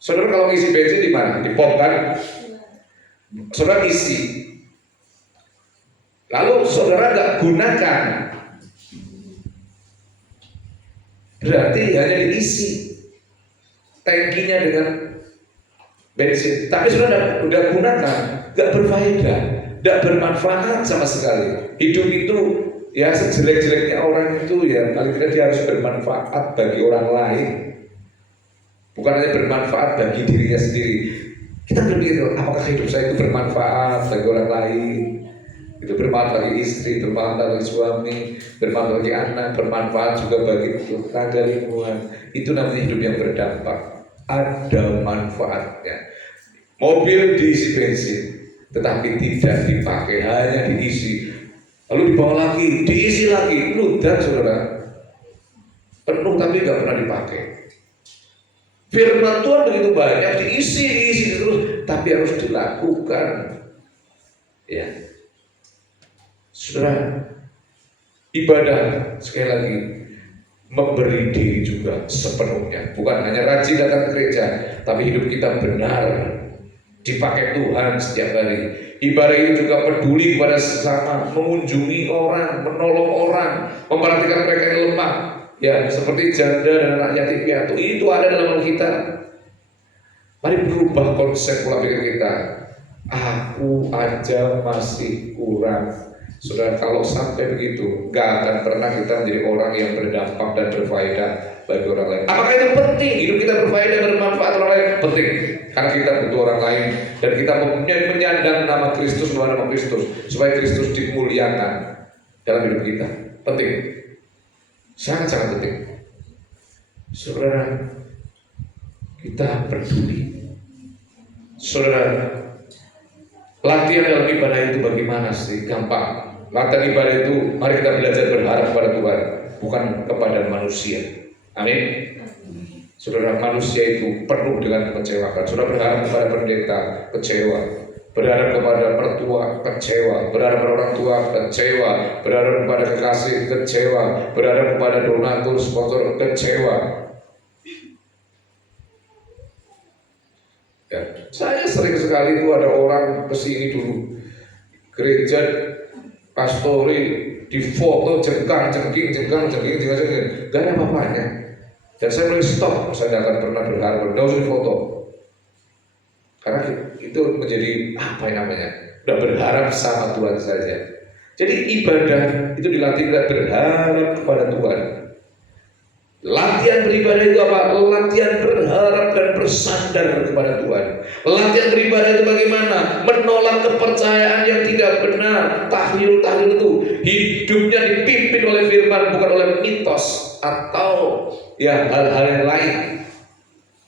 saudara kalau ngisi bensin di mana? Di pom kan? Saudara isi. Lalu saudara nggak gunakan, berarti hanya diisi tangkinya dengan bensin. Tapi saudara udah gunakan, nggak berfaedah, nggak bermanfaat sama sekali. Hidup itu ya sejelek-jeleknya orang itu ya paling tidak dia harus bermanfaat bagi orang lain, bukan hanya bermanfaat bagi dirinya sendiri. Kita berpikir apakah hidup saya itu bermanfaat bagi orang lain? Itu bermanfaat bagi istri, bermanfaat bagi suami, bermanfaat bagi anak, bermanfaat juga bagi tetangga lingkungan. Itu namanya hidup yang berdampak. Ada manfaatnya. Mobil diisi bensin, tetapi tidak dipakai, hanya diisi. Lalu dibawa lagi, diisi lagi, ludah saudara. Penuh tapi nggak pernah dipakai. Firman Tuhan begitu banyak, diisi terus, tapi harus dilakukan. Ya. Saudara, ibadah sekali lagi memberi diri juga sepenuhnya, bukan hanya rajin datang ke gereja, tapi hidup kita benar dipakai Tuhan setiap hari. Ibadah itu juga peduli kepada sesama, mengunjungi orang, menolong orang, memperhatikan mereka yang lemah, ya seperti janda dan anak yatim piatu. Itu ada dalam Alkitab. Mari berubah konsep pola pikir kita. Aku aja masih kurang. Saudara, kalau sampai begitu, gak akan pernah kita menjadi orang yang berdampak dan berfaedah bagi orang lain. Apakah itu penting? Hidup kita berfaedah, bermanfaat orang lain? Penting, karena kita butuh orang lain dan kita menyandang nama Kristus, nama Kristus, supaya Kristus dimuliakan dalam hidup kita. Penting, sangat-sangat penting. Saudara, kita peduli. Saudara, latihan dalam ibadah itu bagaimana sih? Gampang. Latihan ibadah itu, mari kita belajar berharap kepada Tuhan, bukan kepada manusia. Amin. Saudara, manusia itu penuh dengan kekecewaan. Saudara berharap kepada pendeta, kecewa. Berharap kepada mertua, kecewa. Berharap kepada orang tua, kecewa. Berharap kepada kekasih, kecewa. Berharap kepada donatur, sponsor, kecewa. Ya, saya sering sekali itu ada orang kesini dulu gereja pastori difoto jengking, gak ada apa-apanya. Dan saya mulai stop, saya tidak akan pernah berharap, tidak usah difoto. Karena itu menjadi apa yang namanya, udah berharap sama Tuhan saja. Jadi ibadah itu dilatih kita berharap kepada Tuhan. Latihan beribadah itu apa? Latihan berharap dan bersandar kepada Tuhan. Latihan beribadah itu bagaimana? Menolak kepercayaan yang tidak benar. Tahyul itu hidupnya dipimpin oleh firman, bukan oleh mitos atau ya hal-hal yang lain.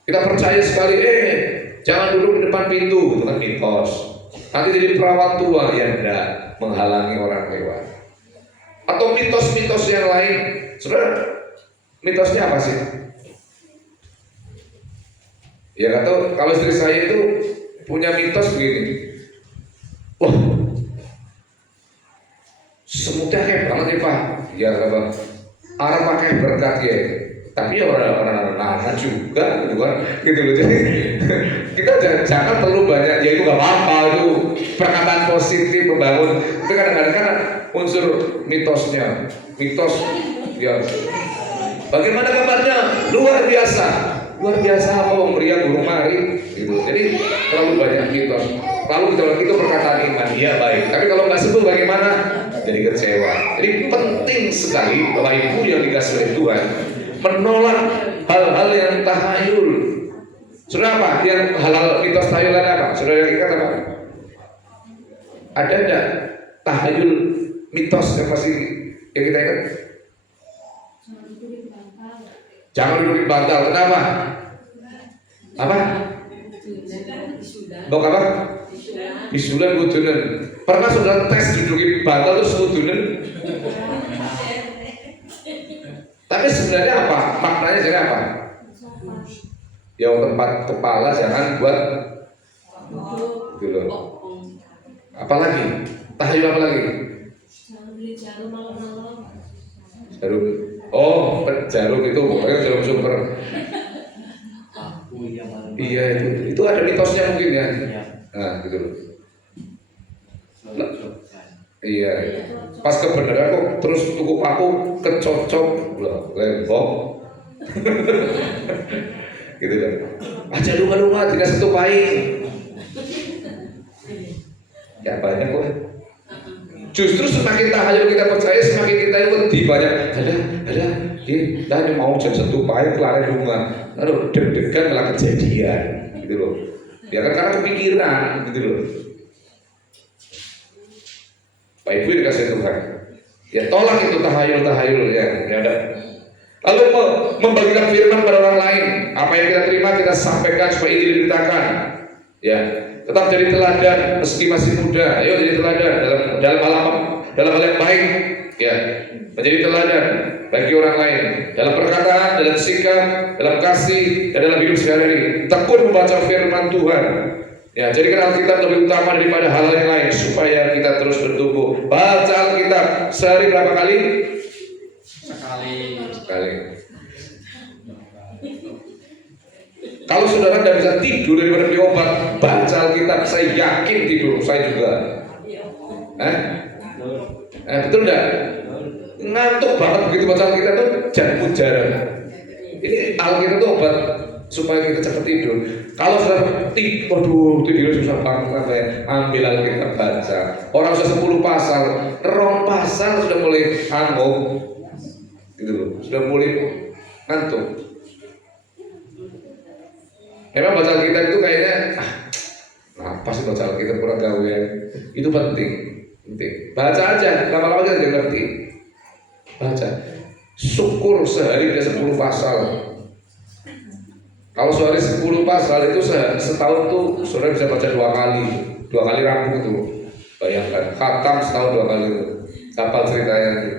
Kita percaya sekali, jangan duduk di depan pintu, itu kan mitos. Nanti jadi perawat tua, ya enggak, menghalangi orang lewat. Atau mitos-mitos yang lain. Saudara, mitosnya apa sih? Ya kata kalau istri saya itu punya mitos begini. Wah, semutnya kayak banget ya Pak. Ya apa? Arah pakai berkat ya. Tapi ya orang-orang anak juga, gitu kan? Gitu loh. Jadi kita jangan terlalu banyak. Ya itu nggak apa-apa, itu perkataan positif membangun. Tapi kadang-kadang kan unsur mitosnya, mitos ya. Bagaimana kabarnya? Luar biasa. Luar biasa apa meriah burung mari gitu. Jadi terlalu banyak mitos. Lalu itu perkataan iman, iya baik. Tapi kalau nggak sembuh bagaimana? Jadi kecewa. Jadi penting sekali Bapak Ibu yang dikasih oleh Tuhan menolak hal-hal yang tahayul. Sudah apa? Yang hal-hal mitos tahayulan apa? Sudah yang ingat apa? Ada enggak tahayul mitos yang masih yang kita ingat? Jangan duduk di bantal. Kenapa? Apa? Bok apa? Bisulan kudunen. Pernah saudara tes duduki bantal terus kudunen? Tapi sebenarnya apa? Maknanya jadi apa? Yang tempat kepala jangan buat gitu loh. Apalagi? Tahayul apa lagi? Jarum. Oh, jarum itu pokoknya jarum super. Iya itu ada mitosnya mungkin ya. Nah gitu loh. Iya. Pas kebenaran kok terus tuku paku kecocok loh, lembok. Gitu kan. Aja lupa tidak setupai. Ya banyak kok. Justru semakin tahayul kita percaya, semakin kita lebih banyak. Ada, kita mau jam setupai kelar rumah. Lalu deg-degan malah kejadian, gitu loh. Ya kan karena kepikiran, gitu loh. Pak Ibu dikasih Tuhan. Ya tolak itu tahayul ya udah. Lalu membagikan firman pada orang lain. Apa yang kita terima kita sampaikan supaya ini diberitakan. Ya, tetap jadi teladan meski masih muda. Ayo jadi teladan dalam hal yang baik. Ya, menjadi teladan bagi orang lain dalam perkataan, dalam sikap, dalam kasih, dan dalam hidup sehari-hari. Tekun membaca firman Tuhan. Ya, jadikan Alkitab lebih utama daripada hal yang lain supaya kita terus bertumbuh. Baca Alkitab sehari berapa kali? Sekali. Kalau saudara tidak bisa tidur daripada beli obat, baca Alkitab, saya yakin tidur, saya juga. Betul enggak? Ngantuk banget begitu baca Alkitab itu jangan jarang. Ini Alkitab itu obat supaya kita cepat tidur. Kalau sudah tidur susah banget, ambil Alkitab baca. Orang sudah 10 pasal, 2 pasal sudah mulai ngantuk, gitu loh, sudah mulai ngantuk. Memang baca Alkitab itu kayaknya apa sih baca Alkitab kurang gawe. Itu penting. Baca aja, lama-lama kita jadi ngerti. Baca. Syukur sehari bisa 10 pasal. Kalau sehari 10 pasal itu setahun tuh saudara bisa baca 2 kali rampung itu. Bayangkan, khatam setahun 2 kali itu. Hafal ceritanya itu.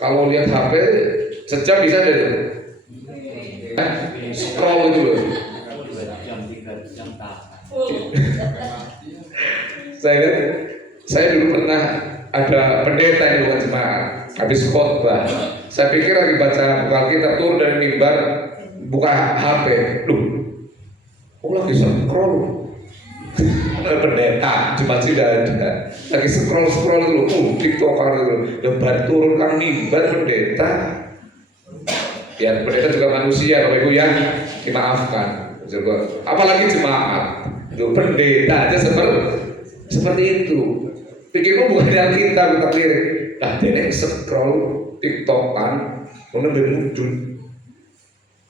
Kalau lihat HP sejam bisa deh. Scroll itu loh. Saya dulu pernah ada pendeta yang bukan jemaat habis khotbah. Saya pikir lagi baca Alkitab, turun dari mimbar buka HP. Lagi scroll. Pendeta jemaat tidak ada. Lagi scroll itu TikToker itu. Dan turun kan mimbar pendeta. Ya pendeta juga manusia, Bapak Ibu yang dimaafkan. Apalagi jemaat, itu pendeta aja seperti itu. Pikirku bukan dari Alkitab kita lirik. Dia scroll TikTokan, kemudian muncul.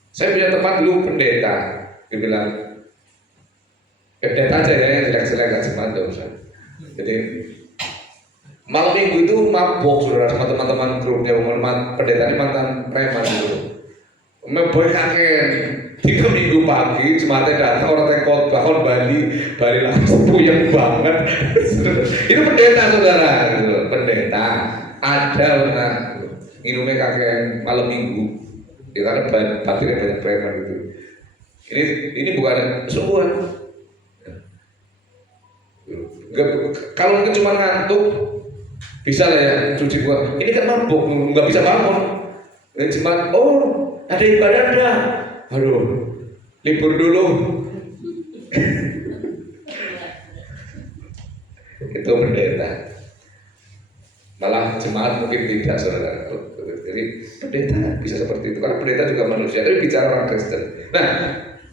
Saya punya tempat dulu pendeta, dia bilang pendeta aja ya yang jelek-jelek gak jemaat gak usah. Jadi malam minggu itu mabok saudara sama teman-teman grupnya, pendeta ini mantan preman gitu. Meboy kakek 3 minggu pagi jemaatnya datang orang tekot bahkan Bali langsung puyeng banget. Itu pendeta saudara, gitu. Pendeta ada pernah minumnya kakek malam minggu. Ya karena batinnya banyak preman gitu. Ini bukan sungguhan. Kalau mungkin cuma ngantuk bisa lah ya cuci gua. Ini kan mabuk nggak bisa bangun. Dan jemaat ada ibadah dah. Aduh, libur dulu. Itu pendeta. Malah jemaat mungkin tidak saudara. Jadi pendeta bisa seperti itu karena pendeta juga manusia. Tapi bicara orang Kristen. Nah,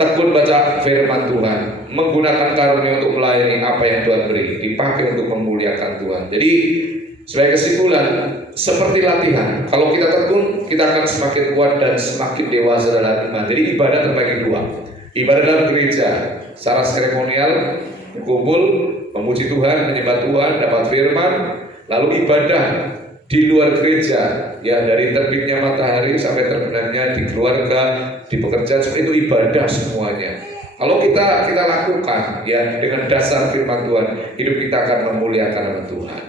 tekun baca firman Tuhan, menggunakan karunia untuk melayani apa yang Tuhan beri, dipakai untuk memuliakan Tuhan. Jadi sebagai kesimpulan, seperti latihan, kalau kita tekun, kita akan semakin kuat dan semakin dewasa dalam iman. Jadi ibadah terbagi 2. Ibadah dalam gereja, secara seremonial, berkumpul, memuji Tuhan, menyembah Tuhan, dapat firman. Lalu ibadah di luar gereja, ya dari terbitnya matahari sampai terbenamnya di keluarga, di pekerjaan, itu ibadah semuanya. Kalau kita lakukan ya dengan dasar firman Tuhan, hidup kita akan memuliakan nama Tuhan.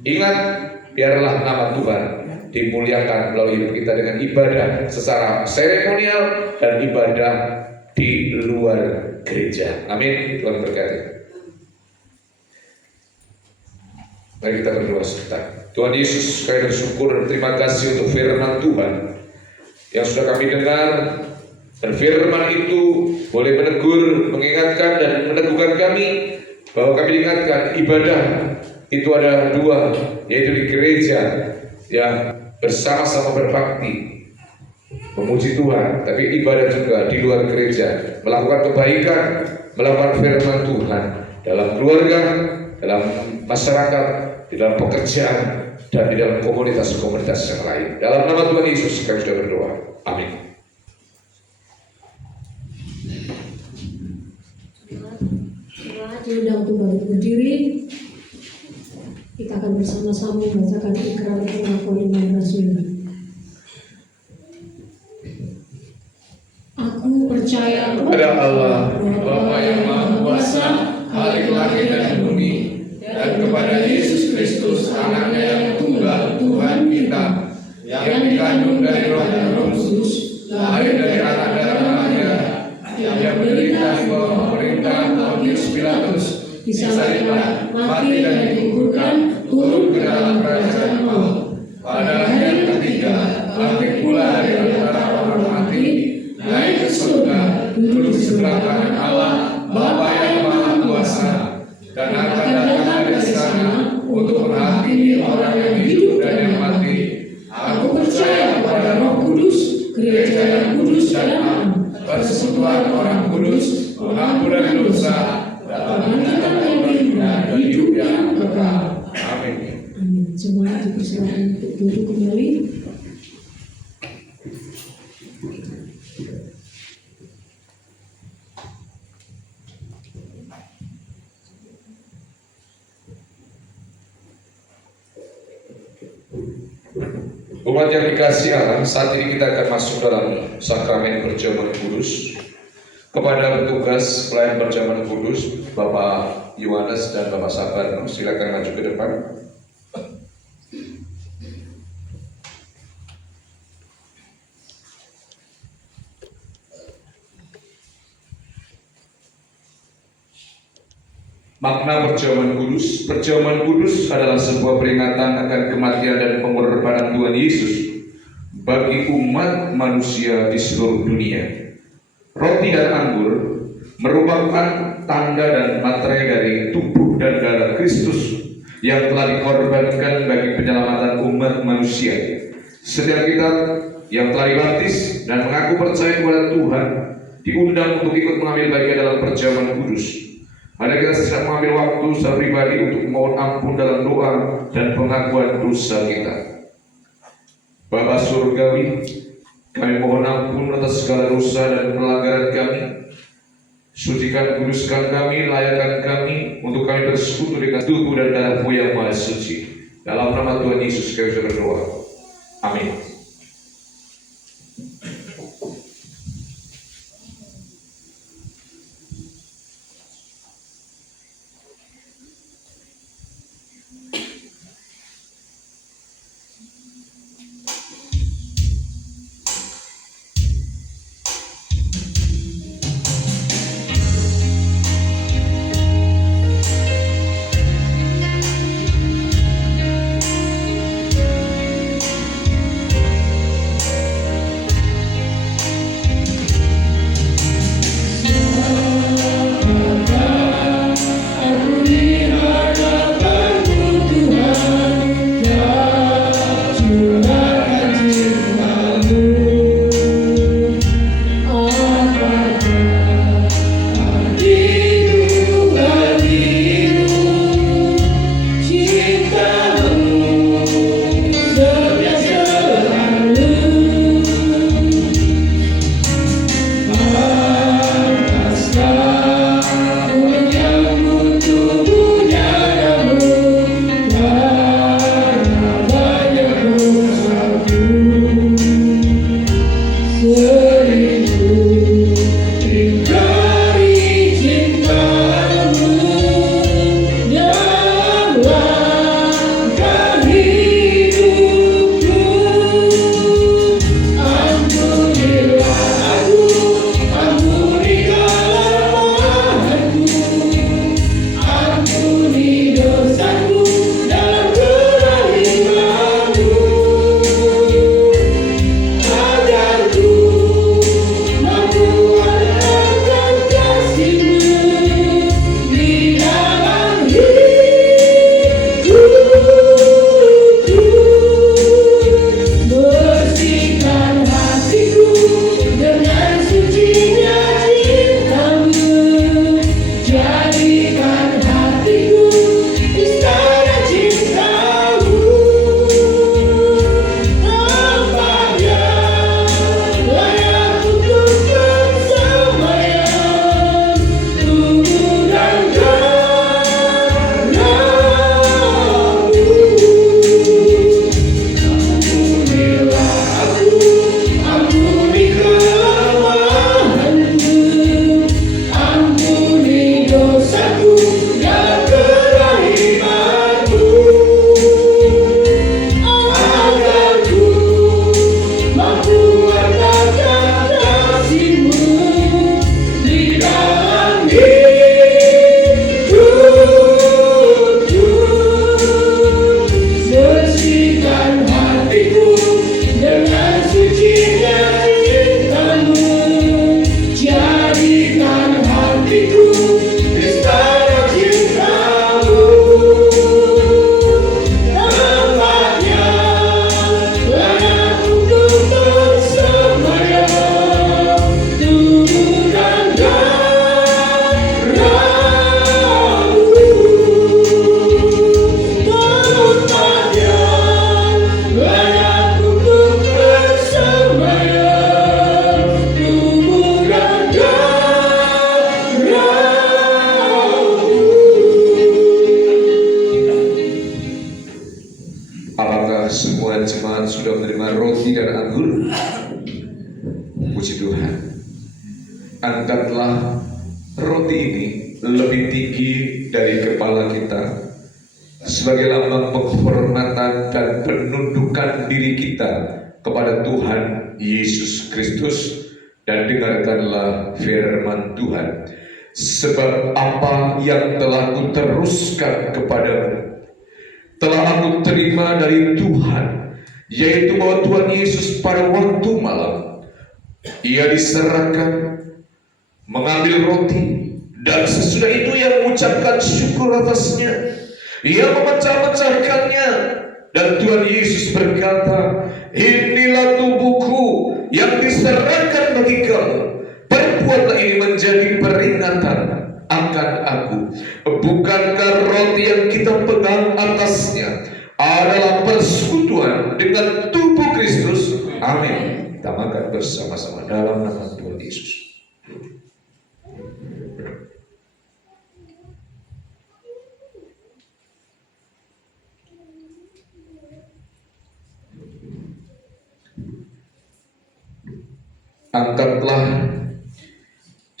Ingat, biarlah nama Tuhan dimuliakan melalui hidup kita dengan ibadah secara seremonial dan ibadah di luar gereja. Amin. Tuhan berkati. Mari kita berdoa sebentar. Tuhan Yesus, kami bersyukur dan terima kasih untuk firman Tuhan yang sudah kami dengar, dan firman itu boleh menegur, mengingatkan dan meneguhkan kami bahwa kami diingatkan ibadah itu ada dua, yaitu di gereja yang bersama-sama berbakti memuji Tuhan, tapi ibadah juga di luar gereja, melakukan kebaikan, melakukan firman Tuhan dalam keluarga, dalam masyarakat, di dalam pekerjaan, dan di dalam komunitas-komunitas yang lain. Dalam nama Tuhan Yesus kami sudah berdoa. Amin. Diundang untuk balik berdiri. Kita akan bersama-sama membacakan ikrar pengakuan iman rasmi. Aku percaya kepada Allah, Bapa yang Maha Kuasa, Khalik langit dan bumi, dan kepada Yesus Kristus, Anaknya yang tunggal, Tuhan kita, yang dikandung dari Roh Kudus, lahir dari anak darah Maria, yang menderita di bawah pemerintah Pontius Pilatus, disalibkan, mati dan dikuburkan, turun ke dalam kerajaan maut. Pada hari yang ketiga, bangkit pula dari antara orang mati, naik ke surga, duduk di sebelah kanan Allah, Bapa yang Maha Kuasa, dan akan datang dari sana untuk menghakimi orang yang hidup dan yang mati. Aku percaya kepada Roh Kudus, gereja yang kudus dan am, persekutuan orang kudus, pengampunan dosa, dan bangkitan yang kedua, hidup yang kekal. Amin. Amin. Jemaat dipersilakan untuk duduk kembali. Umat yang dikasihi Allah, saat ini kita akan masuk dalam sakramen perjamuan kudus. Kepada petugas pelayan perjamuan kudus, Bapak Yohanes dan Bapak Sabarno, silakan maju ke depan. Makna perjamuan kudus. Perjamuan kudus adalah sebuah peringatan akan kematian dan pengorbanan Tuhan Yesus bagi umat manusia di seluruh dunia. Roti dan anggur merupakan tanda dan materai dari tubuh dan darah Kristus yang telah dikorbankan bagi penyelamatan umat manusia. Setiap kita yang telah dibaptis dan mengaku percaya kepada Tuhan diundang untuk ikut mengambil bagian dalam perjamuan kudus. Mari kita sedang mengambil waktu secara pribadi untuk memohon ampun dalam doa dan pengakuan dosa kita. Bapa Surgawi, kami mohon ampun atas segala dosa dan pelanggaran kami. Sucikan, kuduskan kami, layakkan kami untuk kami bersekutu dengan tubuh dan darah-Mu yang Maha Suci. Dalam nama Tuhan Yesus kami berdoa. Amin. Apakah semua jemaat sudah menerima roti dan anggur? Puji Tuhan. Angkatlah roti ini lebih tinggi dari kepala kita sebagai lambang penghormatan dan penundukan diri kita kepada Tuhan Yesus Kristus, dan dengarkanlah firman Tuhan. Sebab apa yang telah kuteruskan kepadamu telah aku terima dari Tuhan, yaitu bahwa Tuhan Yesus pada waktu malam Ia diserahkan, mengambil roti, dan sesudah itu Ia mengucapkan syukur atasnya. Ia memecah-mecahkannya, dan Tuhan Yesus berkata, inilah tubuhku yang diserahkan bagi kamu. Perbuatlah ini menjadi peringatan akan aku. Bukankah roti yang kita pegang atasnya adalah persekutuan dengan tubuh Kristus? Amin. Kita makan bersama-sama dalam nama Tuhan Yesus. Angkatlah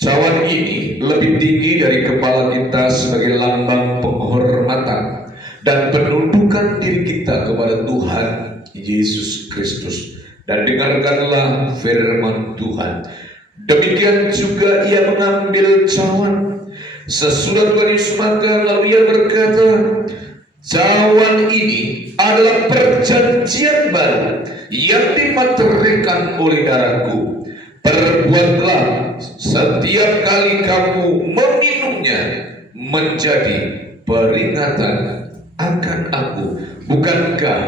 cawan ini lebih tinggi dari kepala kita sebagai lambang penghormatan dan penundukan diri kita kepada Tuhan Yesus Kristus, dan dengarkanlah firman Tuhan. Demikian juga Ia mengambil cawan sesudah Tuhan Yesus makan, lalu Ia berkata, cawan ini adalah perjanjian baru yang dimateraikan oleh darahku. Perbuatlah setiap kali kamu meminumnya menjadi peringatan akan aku. Bukankah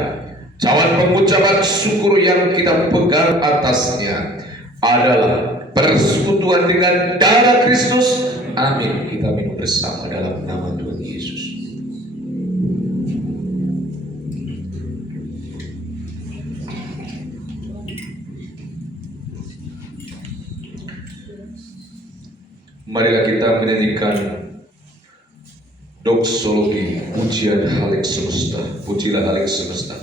cawan pengucapan syukur yang kita pegang atasnya adalah persekutuan dengan darah Kristus? Amin. Kita minum bersama dalam nama Tuhan Yesus. Marilah kita menyanyikan doksologi, pujian halik semesta. Pujilah halik semesta.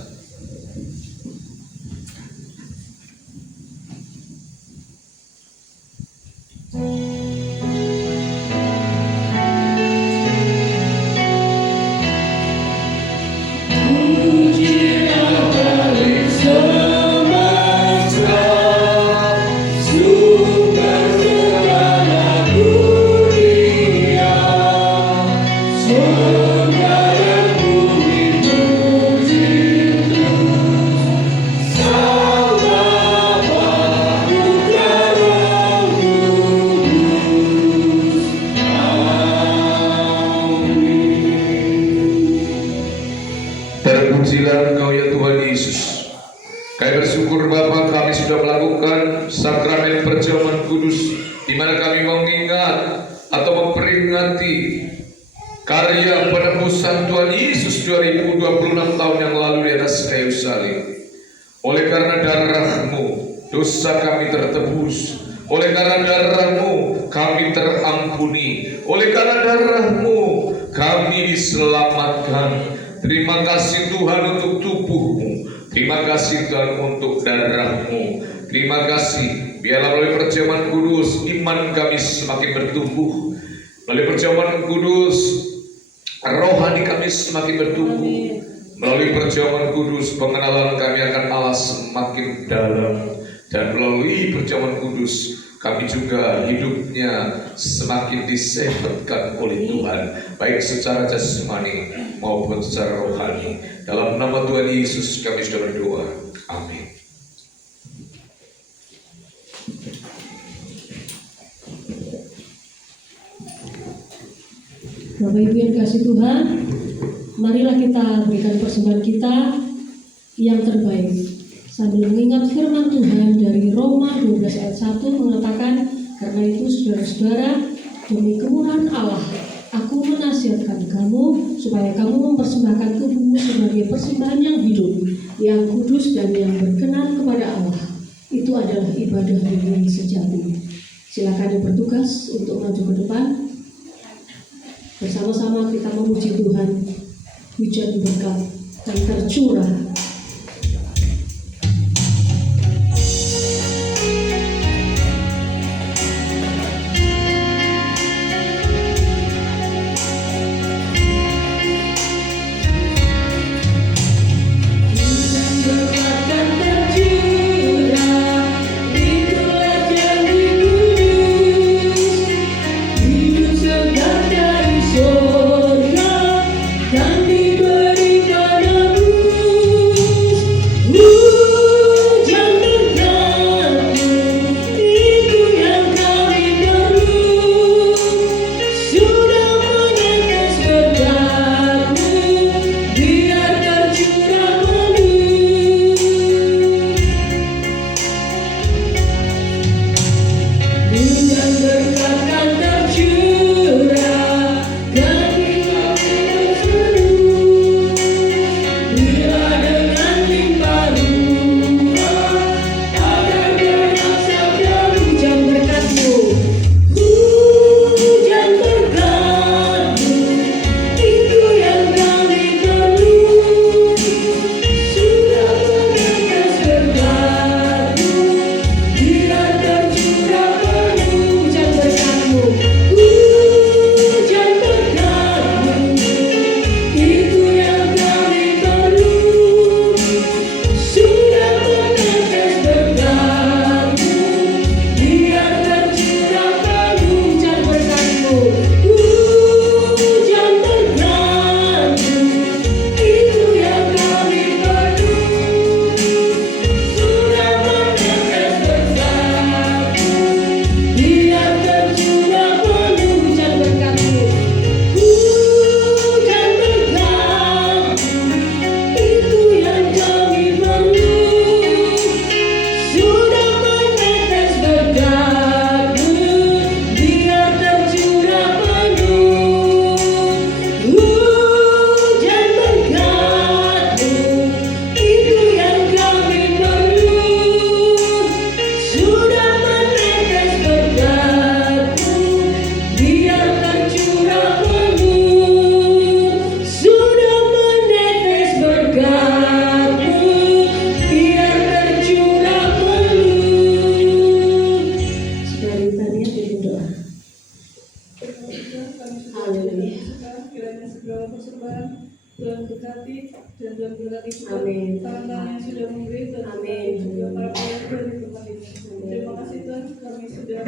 Terpujilah Engkau ya Tuhan Yesus. Kami bersyukur Bapa, kami sudah melakukan sakramen perjamuan kudus, di mana kami mengingat atau memperingati karya penebusan Tuhan Yesus 2026 tahun yang lalu di atas kayu salib. Oleh karena darah-Mu, dosa kami tertebus. Oleh karena darah-Mu, kami terampuni. Oleh karena darah-Mu, kami diselamatkan. Terima kasih Tuhan untuk tubuh-Mu. Terima kasih Tuhan untuk darah-Mu. Terima kasih, biarlah melalui perjamuan kudus iman kami semakin bertumbuh. Melalui perjamuan kudus rohani kami semakin bertumbuh. Melalui perjamuan kudus pengenalan kami akan Allah semakin dalam. Dan melalui perjamuan kudus kami juga hidupnya semakin disehatkan oleh Tuhan, baik secara jasmani maupun secara rohani. Dalam nama Tuhan Yesus kami sudah berdoa. Amin. Bapak Ibu yang kasih Tuhan, marilah kita berikan persembahan kita yang terbaik sambil mengingat firman Tuhan dari Roma 12 ayat 1 mengatakan, karena itu saudara-saudara, demi kemurahan Allah, aku menasihatkan kamu supaya kamu mempersembahkan tubuhmu sebagai persembahan yang hidup, yang kudus dan yang berkenan kepada Allah. Itu adalah ibadah yang sejati. Silakan yang bertugas untuk maju ke depan. Bersama-sama kita memuji Tuhan. Hujan berkat dan tercurah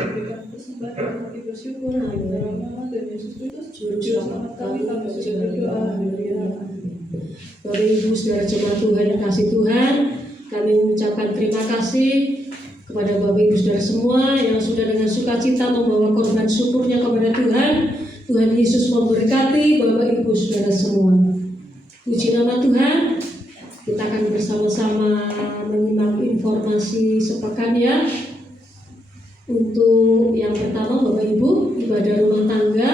memberikan persembahan kami bersyukur dalam nama Tuhan Yesus Kristus Juru Selamat kami sudah berdoa. Haleluya. Bapak Ibu saudara jemaat Tuhan yang kasih Tuhan, kami mengucapkan terima kasih kepada Bapak Ibu saudara semua yang sudah dengan sukacita membawa korban syukurnya kepada Tuhan. Tuhan Yesus memberkati Bapak Ibu saudara semua. Puji nama Tuhan. Kita akan bersama-sama menyimak informasi sepekan ya. Untuk yang pertama Bapak Ibu, ibadah rumah tangga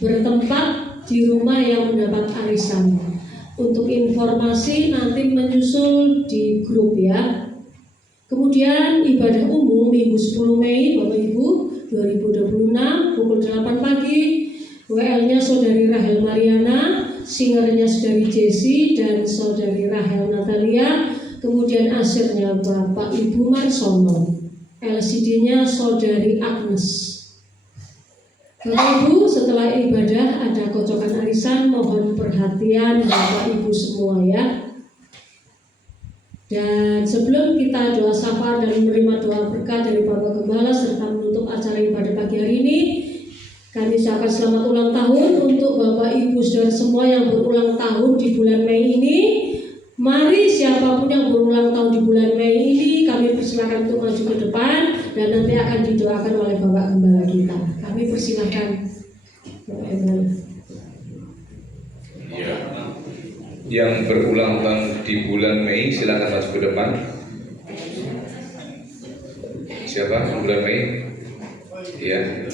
bertempat di rumah yang mendapat arisan. Untuk informasi nanti menyusul di grup ya. Kemudian ibadah umum Minggu 10 Mei Bapak Ibu 2026 pukul 8 pagi. WL-nya Saudari Rahel Mariana, singernya Saudari Jessi dan Saudari Rahel Natalia, kemudian asirnya Bapak Ibu Marsono, LCD-nya Saudari Agnes. Bapak Ibu, setelah ibadah ada kocokan arisan, mohon perhatian Bapak Ibu semua ya. Dan sebelum kita doa syafaat dan menerima doa berkat dari Bapak Gembala serta menutup acara ibadah pagi hari ini, kami ucapkan selamat ulang tahun untuk Bapak Ibu saudara semua yang berulang tahun di bulan Mei ini. Mari siapapun yang berulang tahun di bulan Mei ini kami persilakan untuk maju ke depan dan nanti akan didoakan oleh Bapak Gembala kita. Kami persilakan Bapak Gembala. Ya. Yang berulang tahun di bulan Mei silakan maju ke depan. Siapa bulan Mei? Ya.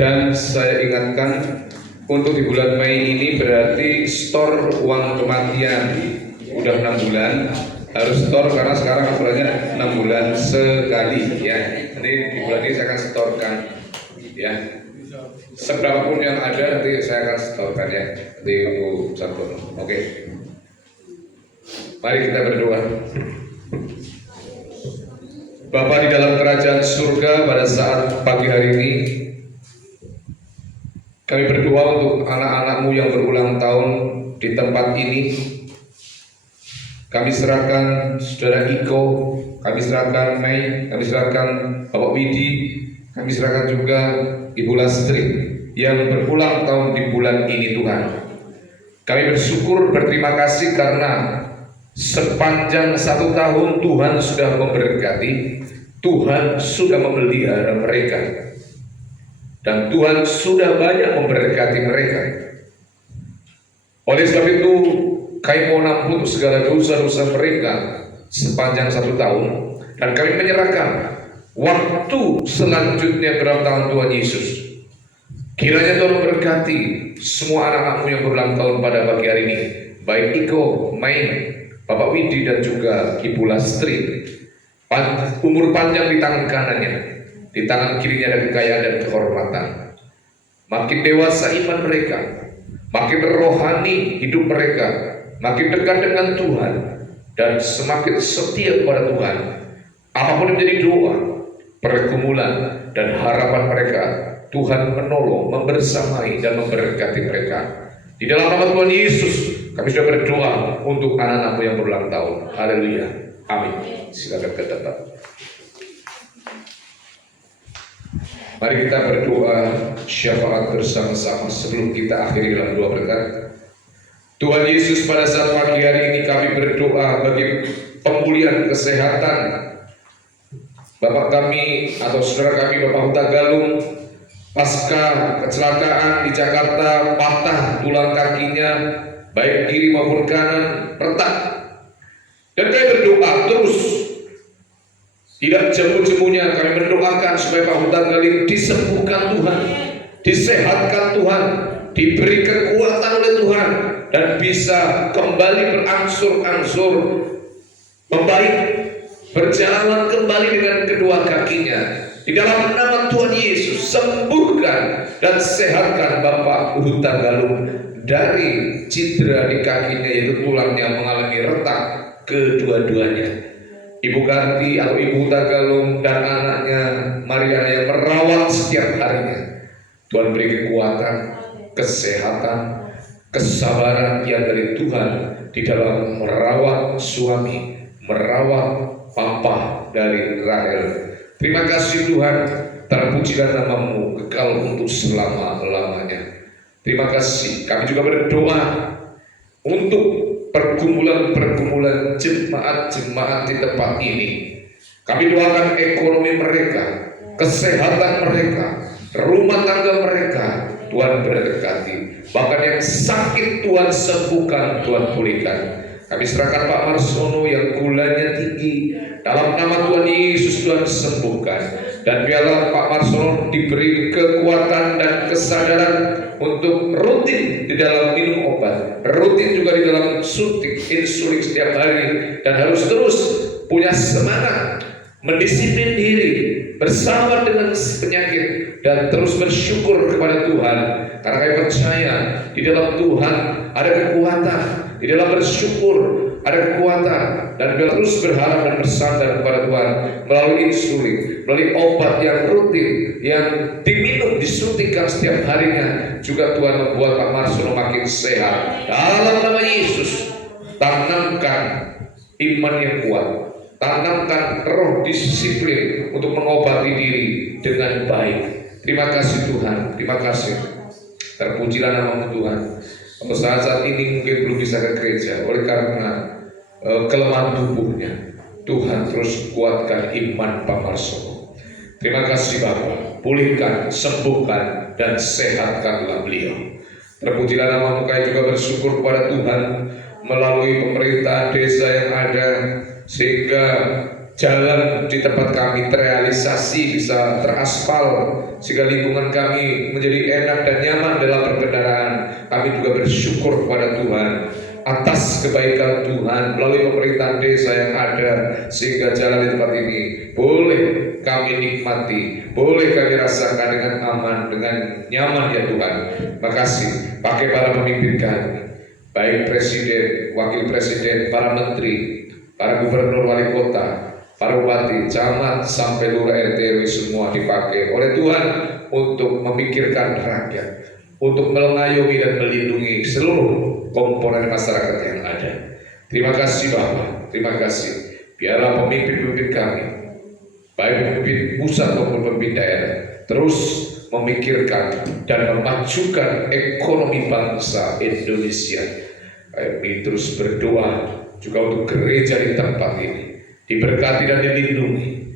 Dan saya ingatkan untuk di bulan Mei ini berarti store uang kematian udah 6 bulan harus store karena sekarang aturannya 6 bulan sekali ya. Nanti di bulan ini saya akan storekan ya. Seberapapun yang ada nanti saya akan storekan ya di satu. Oke. Mari kita berdoa. Bapa di dalam kerajaan surga, pada saat pagi hari ini kami berdoa untuk anak-anak-Mu yang berulang tahun di tempat ini. Kami serahkan Saudara Iko, kami serahkan Mei, kami serahkan Bapak Widi, kami serahkan juga Ibu Lastri yang berulang tahun di bulan ini Tuhan. Kami bersyukur, berterima kasih karena sepanjang 1 tahun Tuhan sudah memberkati, Tuhan sudah memelihara mereka. Dan Tuhan sudah banyak memberkati mereka. Oleh sebab itu, kami mohon ampun untuk segala dosa-dosa mereka sepanjang 1 tahun. Dan kami menyerahkan waktu selanjutnya ke dalam tangan Tuhan Yesus. Kiranya Tuhan memberkati semua anak-anak-Mu yang berulang tahun pada pagi hari ini. Baik Iko, Main, Bapak Widi dan juga Ibu Lastri. Umur panjang di tangan kanannya, di tangan kirinya ada kekayaan dan kehormatan. Makin dewasa iman mereka, makin rohani hidup mereka, makin dekat dengan Tuhan, dan semakin setia kepada Tuhan. Apapun yang menjadi doa, pergumulan, dan harapan mereka, Tuhan menolong, membersamai, dan memberkati mereka. Di dalam nama Tuhan Yesus, kami sudah berdoa untuk anak-anak-Mu yang berulang tahun. Haleluya. Amin. Silakan ke depan. Mari kita berdoa syafaat bersama-sama sebelum kita akhiri dalam doa berkat. Tuhan Yesus, pada saat pagi hari ini kami berdoa bagi pemulihan kesehatan Bapak kami atau saudara kami Bapak Huta Galung pasca kecelakaan di Jakarta, patah tulang kakinya baik kiri maupun kanan, retak. Dan kami berdoa terus, tidak jemu-jemunya kami mendoakan supaya Pak Huta Galung disembuhkan Tuhan, disehatkan Tuhan, diberi kekuatan oleh Tuhan, dan bisa kembali berangsur-angsur membaik, berjalan kembali dengan kedua kakinya. Di dalam nama Tuhan Yesus, sembuhkan dan sehatkan Bapak Huta Galung dari cedera di kakinya, yaitu tulangnya mengalami retak kedua-duanya. Ibu Karti atau Ibu Huta Galung dan anaknya Mariana yang merawat setiap harinya, Tuhan beri kekuatan, kesehatan, kesabaran yang dari Tuhan di dalam merawat suami, merawat papa dari Rahel. Terima kasih Tuhan, Terpujilah nama-Mu kekal untuk selama-lamanya. Terima kasih. Kami juga berdoa untuk pergumulan-pergumulan jemaat-jemaat di tempat ini. Kami doakan ekonomi mereka, kesehatan mereka, rumah tangga mereka, Tuhan berkati. Bahkan yang sakit Tuhan sembuhkan, Tuhan pulihkan. Kami serahkan Pak Marsono yang gulanya tinggi, dalam nama Tuhan Yesus Tuhan sembuhkan. Dan biarlah Pak Marsono diberi kekuatan dan kesadaran untuk rutin di dalam minum obat, rutin juga di dalam suntik insulin setiap hari, dan harus terus punya semangat mendisiplin diri bersama dengan penyakit dan terus bersyukur kepada Tuhan, karena kami percaya di dalam Tuhan ada kekuatan, di dalam bersyukur ada kekuatan, dan biar terus berharap dan bersandar kepada Tuhan melalui insulin, melalui obat yang rutin yang diminum, disuntikkan setiap harinya. Juga Tuhan membuat Pak Marsono makin sehat. Dalam nama Yesus, tanamkan iman yang kuat, tanamkan roh disiplin untuk mengobati diri dengan baik. Terima kasih Tuhan, terima kasih. Terpujilah nama-Mu Tuhan. Untuk saat ini mungkin belum bisa ke gereja oleh karena kelemahan tubuhnya, Tuhan terus kuatkan iman Pak Marsono. Terima kasih Bapa, pulihkan, sembuhkan, dan sehatkanlah beliau. Terpujilah nama-Mu. Kami juga bersyukur kepada Tuhan melalui pemerintah desa yang ada, sehingga jalan di tempat kami terrealisasi, bisa teraspal, sehingga lingkungan kami menjadi enak dan nyaman dalam berkendaraan. Kami juga bersyukur kepada Tuhan atas kebaikan Tuhan melalui pemerintahan desa yang ada, sehingga jalan di tempat ini boleh kami nikmati, boleh kami rasakan dengan aman, dengan nyaman ya Tuhan. Makasih, pakai para pemimpin kami, baik presiden, wakil presiden, para menteri, para gubernur, wali kota, para bupati, camat, sampai lurah RT RW, semua dipakai oleh Tuhan untuk memikirkan rakyat, untuk mengayomi dan melindungi seluruh komponen masyarakat yang ada. Terima kasih Bapak, terima kasih. Biarlah pemimpin-pemimpin kami, baik pemimpin pusat maupun pemimpin daerah, terus memikirkan dan memajukan ekonomi bangsa Indonesia. Kami terus berdoa juga untuk gereja di tempat ini diberkati dan dilindungi.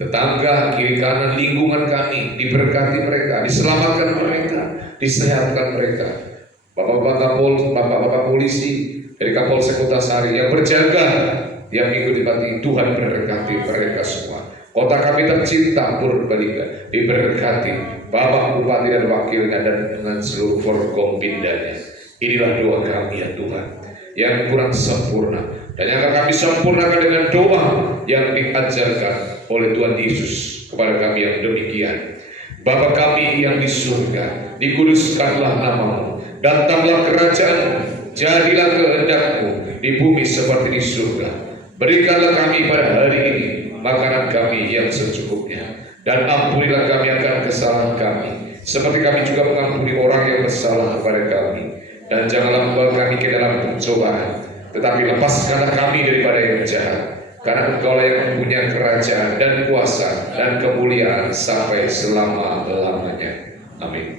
Tetangga, kiri kanan, lingkungan kami diberkati mereka, diselamatkan mereka, disehatkan mereka. Bapak-bapak polisi dari Kapolsek Kutasari yang berjaga yang mengikuti tempat Tuhan berkati mereka semua. Kota kami tercinta Purbalingga diberkati, Bapak Bupati dan wakilnya dan dengan seluruh forkompindanya. Inilah doa kami ya Tuhan, yang kurang sempurna dan yang akan kami sempurnakan dengan doa yang diajarkan oleh Tuhan Yesus kepada kami yang demikian. Bapa kami yang di surga, dikuduskanlah nama-Mu, datanglah kerajaan-Mu, jadilah kehendak-Mu di bumi seperti di surga. Berikanlah kami pada hari ini makanan kami yang secukupnya, dan ampunilah kami akan kesalahan kami, seperti kami juga mengampuni orang yang bersalah kepada kami. Dan janganlah membawa kami ke dalam pencobaan, tetapi lepaskanlah kami daripada yang jahat, karena Engkaulah yang mempunyai kerajaan dan kuasa dan kemuliaan sampai selama-lamanya. Amin.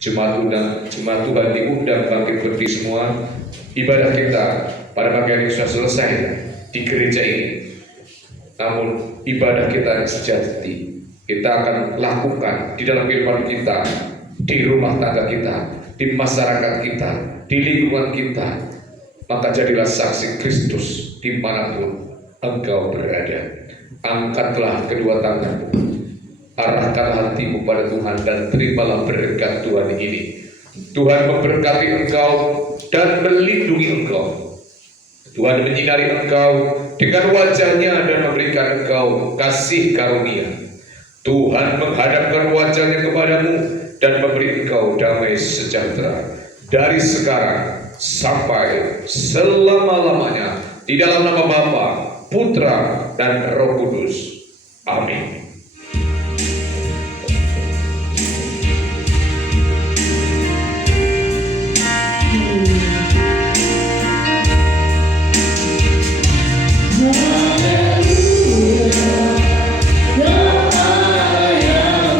Jemaat Tuhan diundang bangkit berdiri semua. Ibadah kita pada pagi hari sudah selesai di gereja ini. Namun ibadah kita yang sejati kita akan lakukan di dalam kehidupan kita, di rumah tangga kita, di masyarakat kita, di lingkungan kita. Maka jadilah saksi Kristus dimanapun engkau berada. Angkatlah kedua tanganmu, arahkan hatimu pada Tuhan, dan terimalah berkat Tuhan ini. Tuhan memberkati engkau dan melindungi engkau. Tuhan menyinari engkau dengan wajahnya dan memberikan engkau kasih karunia. Tuhan menghadapkan wajahnya kepadamu dan memberi engkau damai sejahtera dari sekarang sampai selama-lamanya, di dalam nama Bapa, Putra, dan Roh Kudus. Amin. Haleluya, doa yang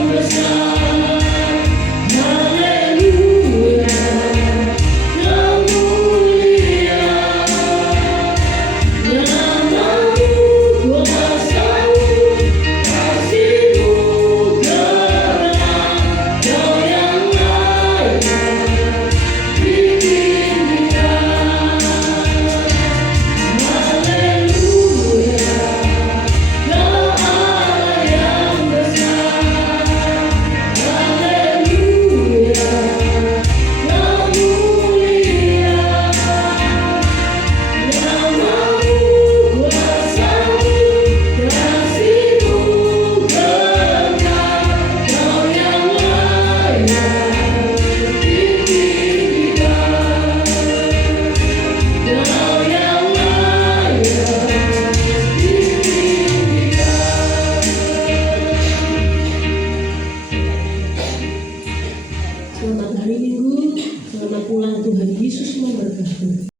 Selamat hari Minggu, selamat pulang, Tuhan Yesus memberkati.